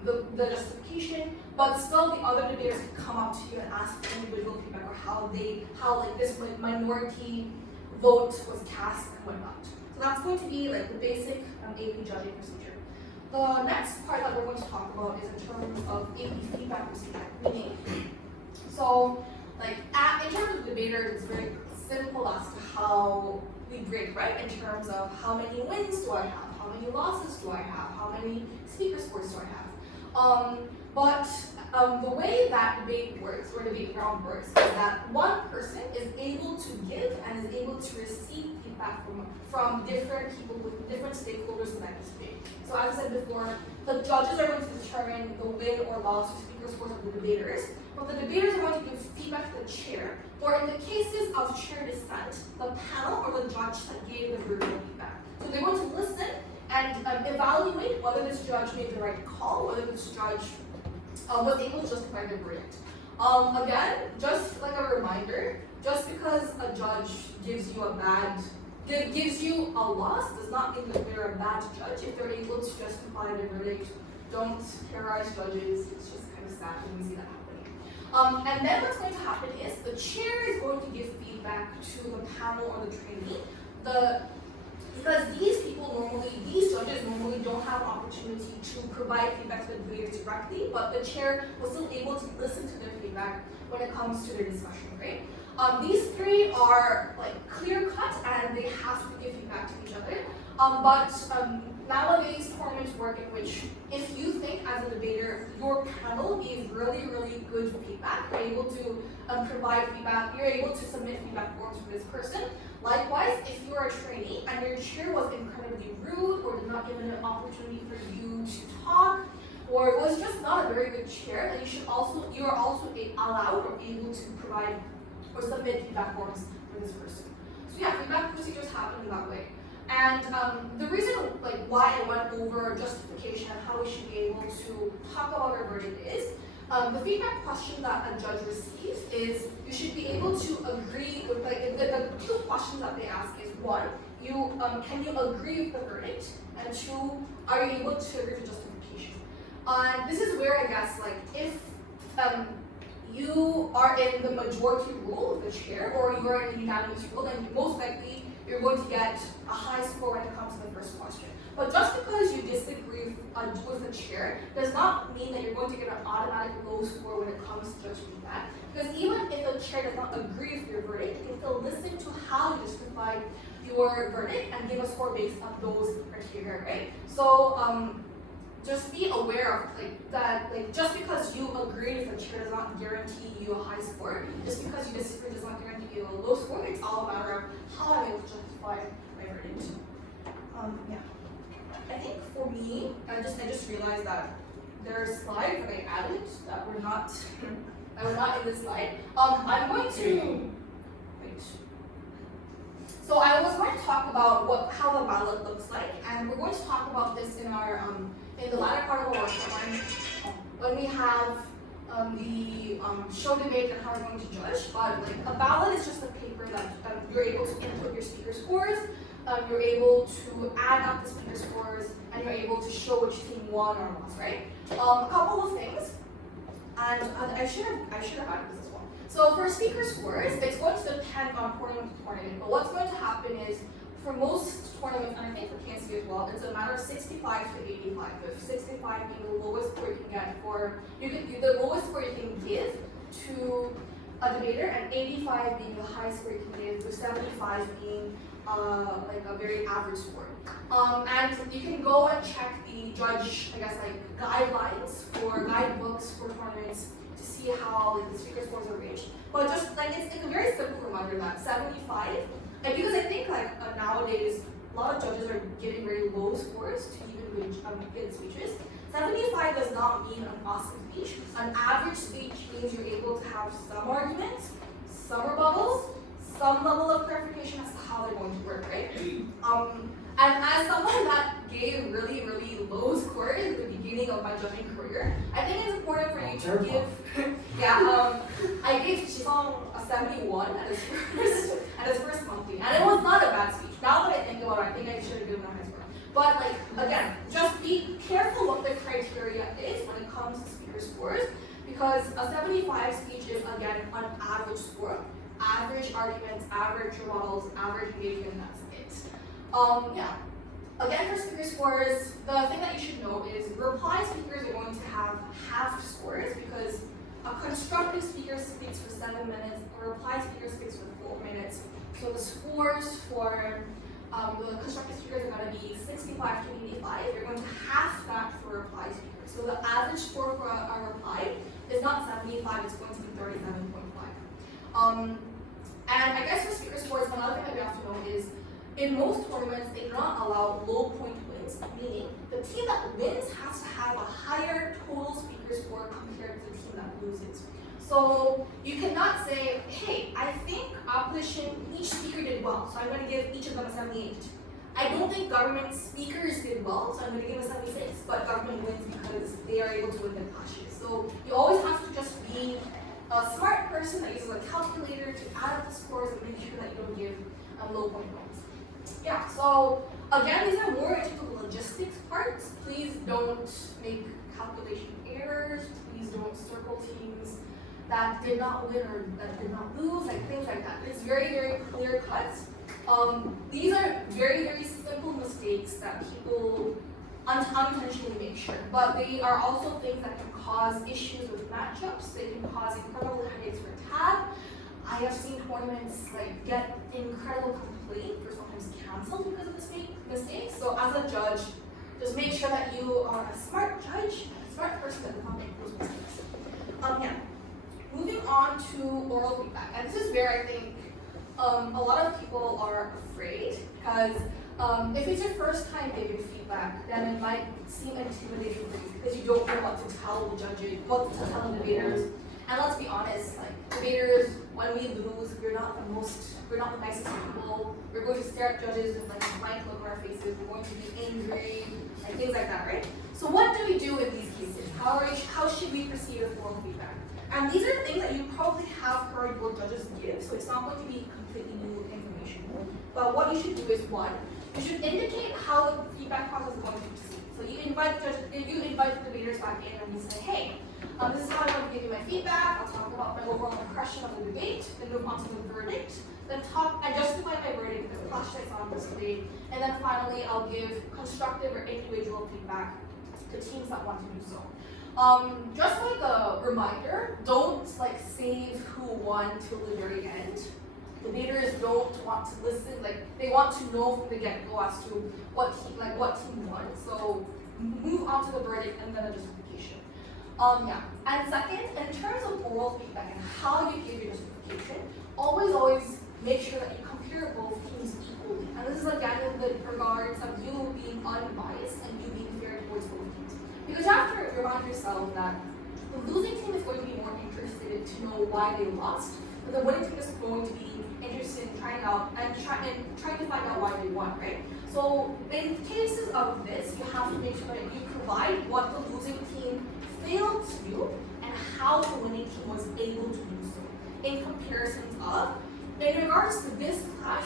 the justification, but still the other debaters can come up to you and ask for individual feedback or how this minority vote was cast and whatnot. So that's going to be the basic AP judging procedure. The next part that we're going to talk about is in terms of AP feedback procedure. Meaning, so in terms of debaters, it's very simple as to how we grade, right? In terms of how many wins do I have, how many losses do I have, how many speaker scores do I have. But the way that debate works, or debate round works, is that one person is able to give and is able to receive feedback from different people with different stakeholders in that debate. So as I said before, the judges are going to determine the win or loss or speaker scores of the debaters, but the debaters are going to give feedback to the chair, or in the cases of chair dissent, the panel or the judge that gave the verbal feedback. So they're going to listen and evaluate whether this judge made the right call, whether this judge was able to justify their verdict. Again, just like a reminder, just because a judge gives you a loss does not mean that they're a bad judge. If they're able to justify their verdict, don't terrorize judges. It's just kind of sad when we see that happening. And then what's going to happen is the chair is going to give feedback to the panel or the trainee. Because these judges normally don't have an opportunity to provide feedback to the debaters directly, but the chair was still able to listen to their feedback when it comes to their discussion, right? These 3 are clear cut and they have to give feedback to each other. But nowadays tournaments work in which if you think as a debater your panel gave really, really good feedback, you're able to provide feedback, you're able to submit feedback forms for this person. Likewise, if you're a trainee and your chair was incredibly rude or did not give an opportunity for you to talk, or was just not a very good chair, then you are also allowed or able to provide or submit feedback forms for this person. So yeah, feedback procedures happen in that way. And the reason why I went over justification and how we should be able to talk about our verdict is the feedback question that a judge receives is you should be able to agree with the 2 questions that they ask is 1, can you agree with the verdict, and 2, are you able to agree with justification? This is where I guess if you are in the majority rule of the chair or you are in the unanimous rule, then most likely you're going to get a high score when it comes to the first question. But just because you disagree with the chair does not mean that you're going to get an automatic low score when it comes to judge feedback. Because even if the chair does not agree with your verdict, you can still listen to how you justified your verdict and give a score based on those criteria, right? So just be aware of that just because you agree with the chair does not guarantee you a high score. Just because you disagree does not guarantee you a low score. It's all a matter of how I'm able to justify my verdict. Yeah. I think for me, I just realized that there are slides that I added that were not in this slide. I'm going to wait. So I was going to talk about how the ballot looks like, and we're going to talk about this in our in the latter part of the workshop when we have the show debate and how we're going to judge. But a ballot is just a paper that you're able to input your speaker scores. You're able to add up the speaker scores, and you're able to show which team won or lost, right? A couple of things, and I should have added this as well. So for speaker scores, it's going to depend on tournament to tournament. But what's going to happen is, for most tournaments, and I think for KNC as well, it's a matter of 65 to 85. With 65 being the lowest score you can get the lowest score you can give to a debater, and 85 being the highest score you can give, with 75 being a very average score. And you can go and check the judge, guidelines for guidebooks for tournaments to see how the speaker scores are reached. But just it's a very simple reminder that 75, and because I think nowadays a lot of judges are giving very low scores to even good speeches. 75 does not mean an awesome speech. An average speech means you're able to have some arguments, some rebuttals, some level of clarification as to how they're going to work, right? And as someone that gave really, really low scores at the beginning of my judging career, I think it's important for you to give, I gave Jihee a 71 at his first monthly, and it was not a bad speech. Now that I think about it, I think I should have given a high score. But again, just be careful what the criteria is when it comes to speaker scores, because a 75 speech is, again, an average score. Average arguments, average rebuttals, average engagement, that's it. Again, for speaker scores, the thing that you should know is reply speakers are going to have half scores, because a constructive speaker speaks for 7 minutes, a reply speaker speaks for 4 minutes. So the scores for the constructive speakers are going to be 65 to 85. You're going to half that for reply speakers. So the average score for a reply is not 75, it's going to be 37.5. And I guess for speaker scores, another thing that we have to know is, in most tournaments, they do not allow low point wins, meaning the team that wins has to have a higher total speaker score compared to the team that loses. So you cannot say, hey, I think opposition, each speaker did well, so I'm going to give each of them a 78. I don't think government speakers did well, so I'm going to give a 76, but government wins because they are able to win their clashes. So you always have to just be a smart person that uses a calculator to add up the scores and make sure that you don't give low point wins. Yeah, so again, these are more into the logistics parts. Please don't make calculation errors. Please don't circle teams that did not win or that did not lose, things like that. It's very, very clear cut. These are very, very simple mistakes that people unintentionally make sure, but they are also things that can cause issues with matchups. They can cause incredible headaches for tab. I have seen tournaments get incredible complaints or sometimes canceled because of mistakes. So as a judge, just make sure that you are a smart judge, a smart person that does not make those mistakes. Moving on to oral feedback, and this is where I think a lot of people are afraid, because if it's your first time giving feedback, then it might seem intimidating for you because you don't know what to tell the judges, what to tell the debaters. And let's be honest, debaters, when we lose, we're not the nicest people. We're going to stare at judges with a blank look on our faces. We're going to be angry, things like that, right? So what do we do in these cases? How should we proceed with oral feedback? And these are things that you probably have heard your judges give, so it's not going to be completely new information. But what you should do is, one, you should indicate how the feedback process is going to proceed. So you invite the debaters back in and you say, hey, this is how I'm going to give you my feedback. I'll talk about my overall impression of the debate, then move on to the verdict, then talk and justify my verdict with the flash I saw on display, and then finally I'll give constructive or individual feedback to teams that want to do so. Just like a reminder, don't save who won till the very end. Debaters don't want to listen, they want to know from the get-go as to what team won. So move on to the verdict and then a justification. And second, in terms of oral feedback and how you give your justification, always make sure that you compare both teams equally. And this is again in the regards of you being unbiased and you being fair towards both teams. Because you have to remind yourself that the losing team is going to be more interested to know why they lost, but the winning team is going to be interested in trying to find out why they won, right? So in cases of this, you have to make sure that you provide what the losing team failed to do and how the winning team was able to do so. In comparisons of, in regards to this clash,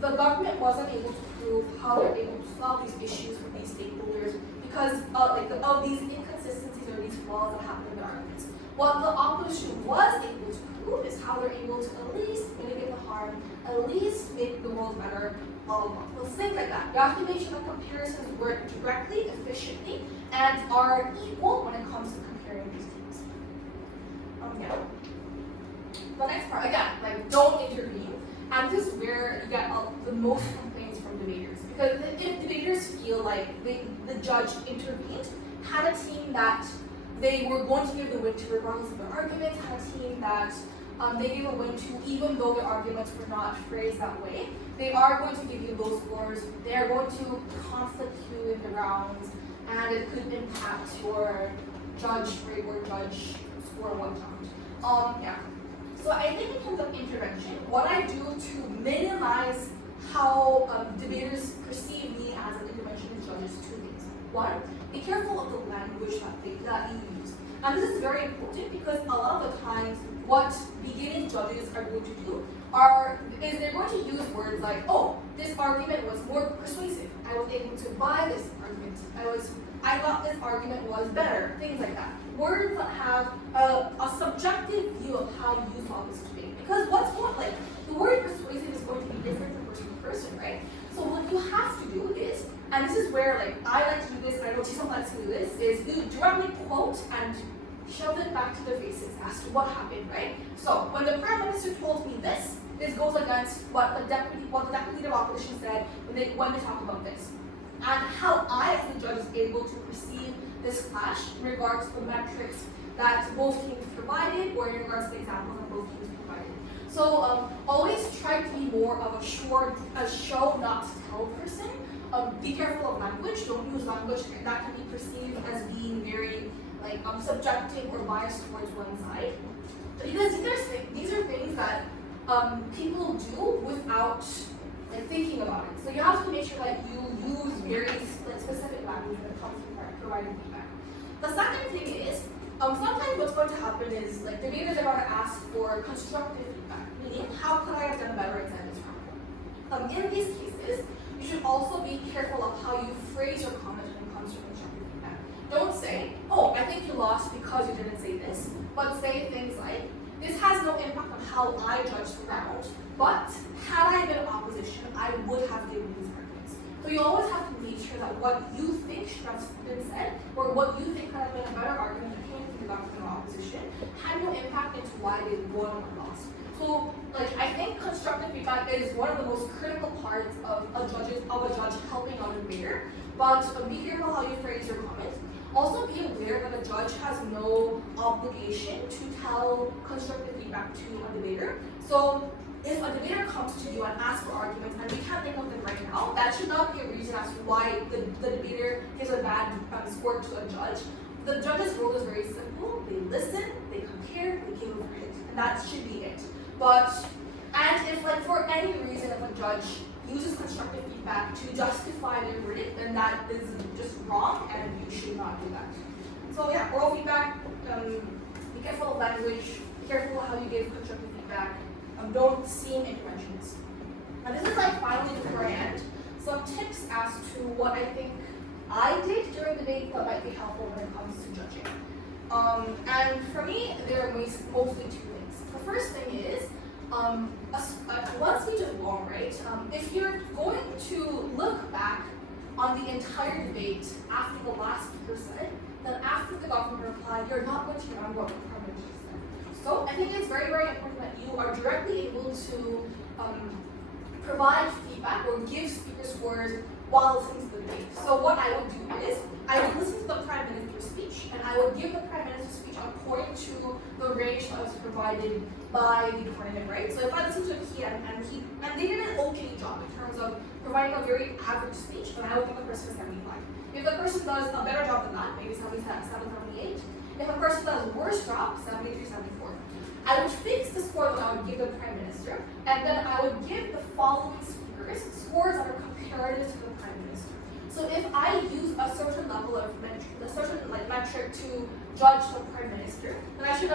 the government wasn't able to prove how they're able to solve these issues with these stakeholders because of these inconsistencies or these flaws that happen in the arguments. What the opposition was able to prove is how they're able to at least mitigate the harm, at least make the world better, blah, blah, blah. Well, things like that. You have to make sure that comparisons work directly, efficiently, and are equal when it comes to comparing these teams. The next part, again, don't intervene. And this is where you get the most complaints from debaters. Because if debaters feel like the judge intervened, had a team that they were going to give the win to regardless of their arguments, had a team that they gave a win to even though their arguments were not phrased that way, they are going to give you low scores, they are going to conflict you in the rounds, and it could impact your judge rate or judge score one round. So I think in terms of intervention, what I do to minimize how debaters perceive me as an interventionist judge is two things. One, be careful of the language that you use. And this is very important because a lot of the times what beginning judges are going to do is they're going to use words like, oh, this argument was more persuasive. I was able to buy this argument. I thought this argument was better. Things like that. Words that have a subjective view of how you saw this debate. Because the word persuasive is going to be different from person to person, right? So what you have to do is, and this is where I like to do this, and I know Jihee likes to do this, is you directly quote and shove it back to their faces as to what happened, right? So when the Prime Minister told me this goes against what the Deputy Leader of Opposition said when they talked about this. And how I, as the judge, is able to perceive this clash in regards to the metrics that both teams provided or in regards to the examples that both teams provided. So always try to be more of a show not to tell person. Be careful of language. Don't use language that can be perceived as being very subjective or biased towards one side. Because these are things that people do without thinking about it. So you have to make sure that you use very specific language when it comes to providing feedback. The second thing is, sometimes what's going to happen is debaters are going to ask for constructive feedback, meaning how could I have done better exam this round? In these cases, you should also be careful of how you phrase your comment when it comes to constructive feedback. Don't say, oh, I think you lost because you didn't say this, but say things like, this has no impact on how I judge the round, but had I been in opposition, I would have given these arguments. So you always have to make sure that what you think should have been said, or what you think could have been a better argument that came from the government or opposition, had no impact into why they won or lost. So, I think constructive feedback is one of the most critical parts of a judge helping out a debater. But be careful how you phrase your comments. Also be aware that a judge has no obligation to tell constructive feedback to a debater. So if a debater comes to you and asks for arguments and we can't think of them right now, that should not be a reason as to why the debater gives a bad score to a judge. The judge's role is very simple. They listen, they compare, they give a verdict, and that should be it. And if for any reason if a judge uses constructive feedback to justify their verdict, then that is just wrong and you should not do that. So oral feedback, be careful of language, be careful how you give constructive feedback, don't seem interventionist. And this is finally before I end, some tips as to what I think I did during the debate that might be helpful when it comes to judging. And for me, there are mostly two things. The first thing is, one speech is long, right? If you're going to look back on the entire debate after the last speaker said, then after the government replied, you're not going to remember what the Prime Minister said. So I think it's very, very important that you are directly able to provide feedback or give speaker scores while listening to the debate. So what I would do is, I would listen to the Prime Minister's speech, and I would give the Prime Minister's speech according to the range that was provided by the tournament, right? So if I listen to PM and they did an okay job in terms of providing a very average speech, then I would give the person a 75. If the person does a better job than that, maybe 77, 78. If a person does a worse job, 73, 74. I would fix the score that I would give the Prime Minister, and then I would give the following speakers scores that are comparative to the Prime Minister. So if I use a certain level of metric to judge the Prime Minister, then I should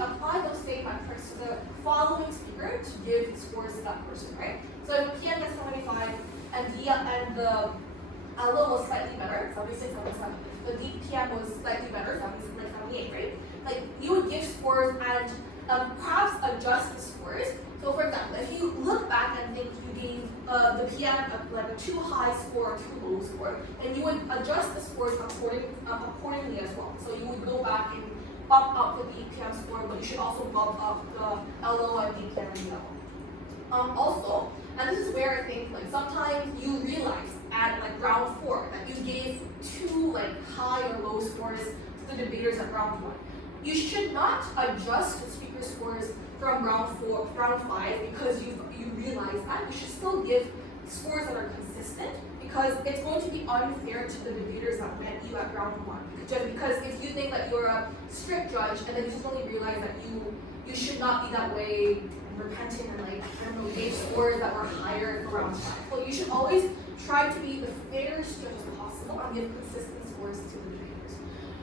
apply those same metrics to the following speaker to give scores to that person, right? So if PM gets 75 and the LO was slightly better, 76, 77. The DPM was slightly better, 78, right? Like, you would give scores and perhaps adjust the scores. So for example, if you look back and think you gave the PM a too high score or too low score, then you would adjust the scores accordingly as well. So you would go back and bump up the DPM score, but you should also bump up the LO and DPM level. Also, and this is where I think sometimes you realize at round 4 that you gave too high or low scores to the debaters at round 1. You should not adjust the speaker scores from round 5 because you realize that. You should still give scores that are consistent because it's going to be unfair to the debaters that met you at round 1. Just because if you think that you're a strict judge and then you suddenly realize that you should not be that way and repentant and gave scores that were higher for round 5. So you should always try to be the fairest judge as possible and give consistent scores to the debaters.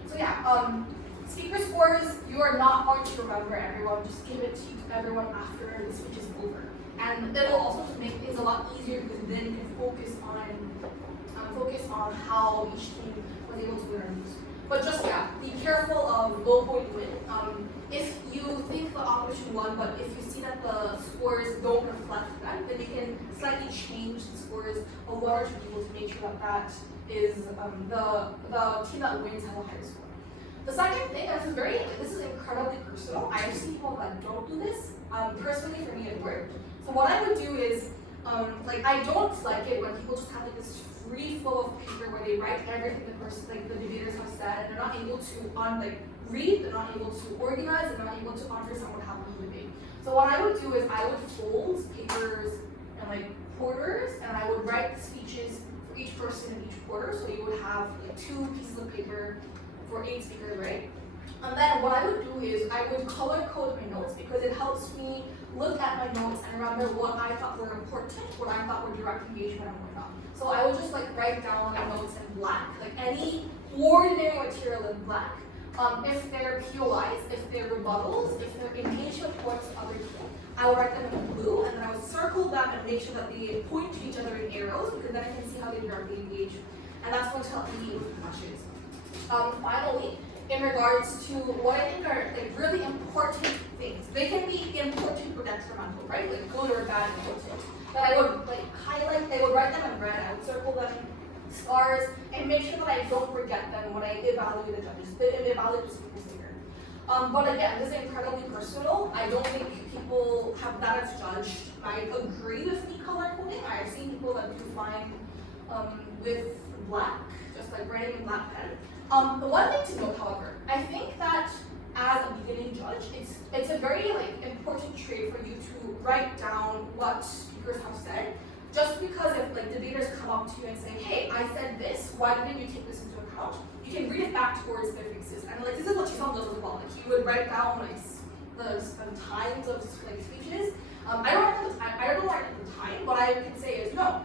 So yeah, speaker scores, you are not going to remember everyone. Just give it to everyone after the speech is over. And that will also make things a lot easier because then you can focus on how each team was able to win or lose. But just be careful of low point win. If you think the opposition won, but if you see that the scores don't reflect that, then you can slightly change the scores of 1 or 2 people to make sure that is the team that wins has a higher score. The second thing, and this is incredibly personal. I see people that don't do this. Personally, for me, it worked. So what I would do is, I don't like it when people just have this free flow of paper where they write everything the debaters have said, and they're not able to read, they're not able to organize, they're not able to understand what happened in the debate. So what I would do is I would fold papers in quarters, and I would write the speeches for each person in each quarter. So you would have 2 pieces of paper for 8 speakers, right? And then what I would do is I would color code my notes because it helps me look at my notes and remember what I thought were important, what I thought were direct engagement, and what not. So I would just write down my notes in black, any ordinary material in black. If they're POIs, if they're rebuttals, if they're engagement points to other people, I would write them in blue, and then I would circle them and make sure that they point to each other in arrows because then I can see how they directly engage. And that's going to help me with matches. Finally, in regards to what I think are really important things. They can be important or detrimental, right? Good or bad important. But I would highlight, I would write them in red, I would circle them stars, and make sure that I don't forget them when I evaluate the judges, evaluate the speakers later. But again, this is incredibly personal. I don't think people have that as judged. I agree with me color coding. I've seen people that do fine with black, just writing in black pen. The one thing to note, however, I think that as a beginning judge, it's a very important trait for you to write down what speakers have said. Just because if debaters come up to you and say, hey, I said this, why didn't you take this into account? You can read it back towards their faces. And this is what Jihee does as well. You would write down the times of speeches. I don't know the time. What I can say is, no,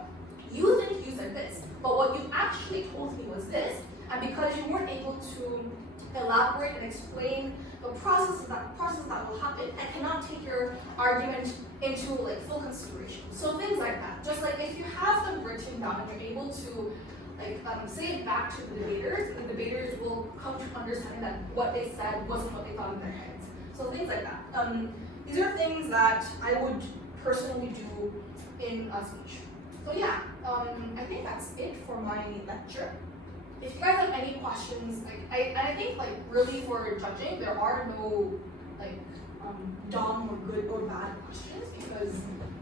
you think you said this, but what you actually told me was this. And because you weren't able to elaborate and explain the process that will happen, I cannot take your argument into full consideration. So things like that. Just if you have them written down and you're able to say it back to the debaters, and the debaters will come to understanding that what they said wasn't what they thought in their heads. So things like that. These are things that I would personally do in a speech. So yeah, I think that's it for my lecture. If you guys have any questions, I think really for judging, there are no dumb or good or bad questions because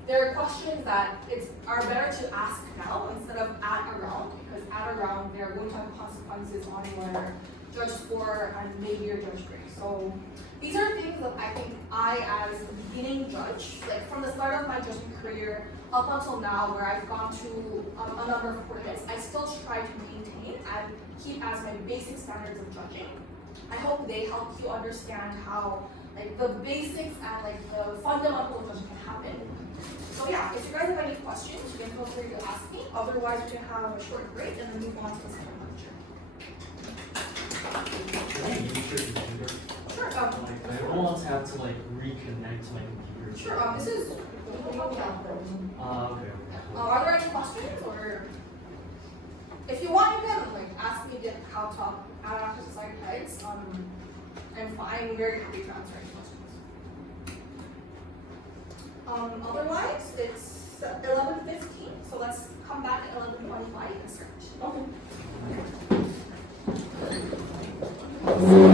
there are questions that are better to ask now instead of at around, because at around they're going to have consequences on your judge score and maybe your judge grade. So these are things that I think as a beginning judge, like from the start of my judging career up until now, where I've gone to a number of tournaments, I still try to maintain and keep as my basic standards of judging. I hope they help you understand how like the basics and like the fundamentals of judging can happen. So yeah, if you guys have any questions, you can feel free to ask me. Otherwise, we can have a short break and then move on to the second lecture. Can I use your computer? Sure. Like, I don't want to have to like reconnect to my computer. Sure. This is. Okay. Are there any questions, or if you want, you can like ask me how to add on to society heads. I'm fine. I'm very happy to answer any questions. Otherwise, it's 11:15. So let's come back at 11:25 and start. Okay.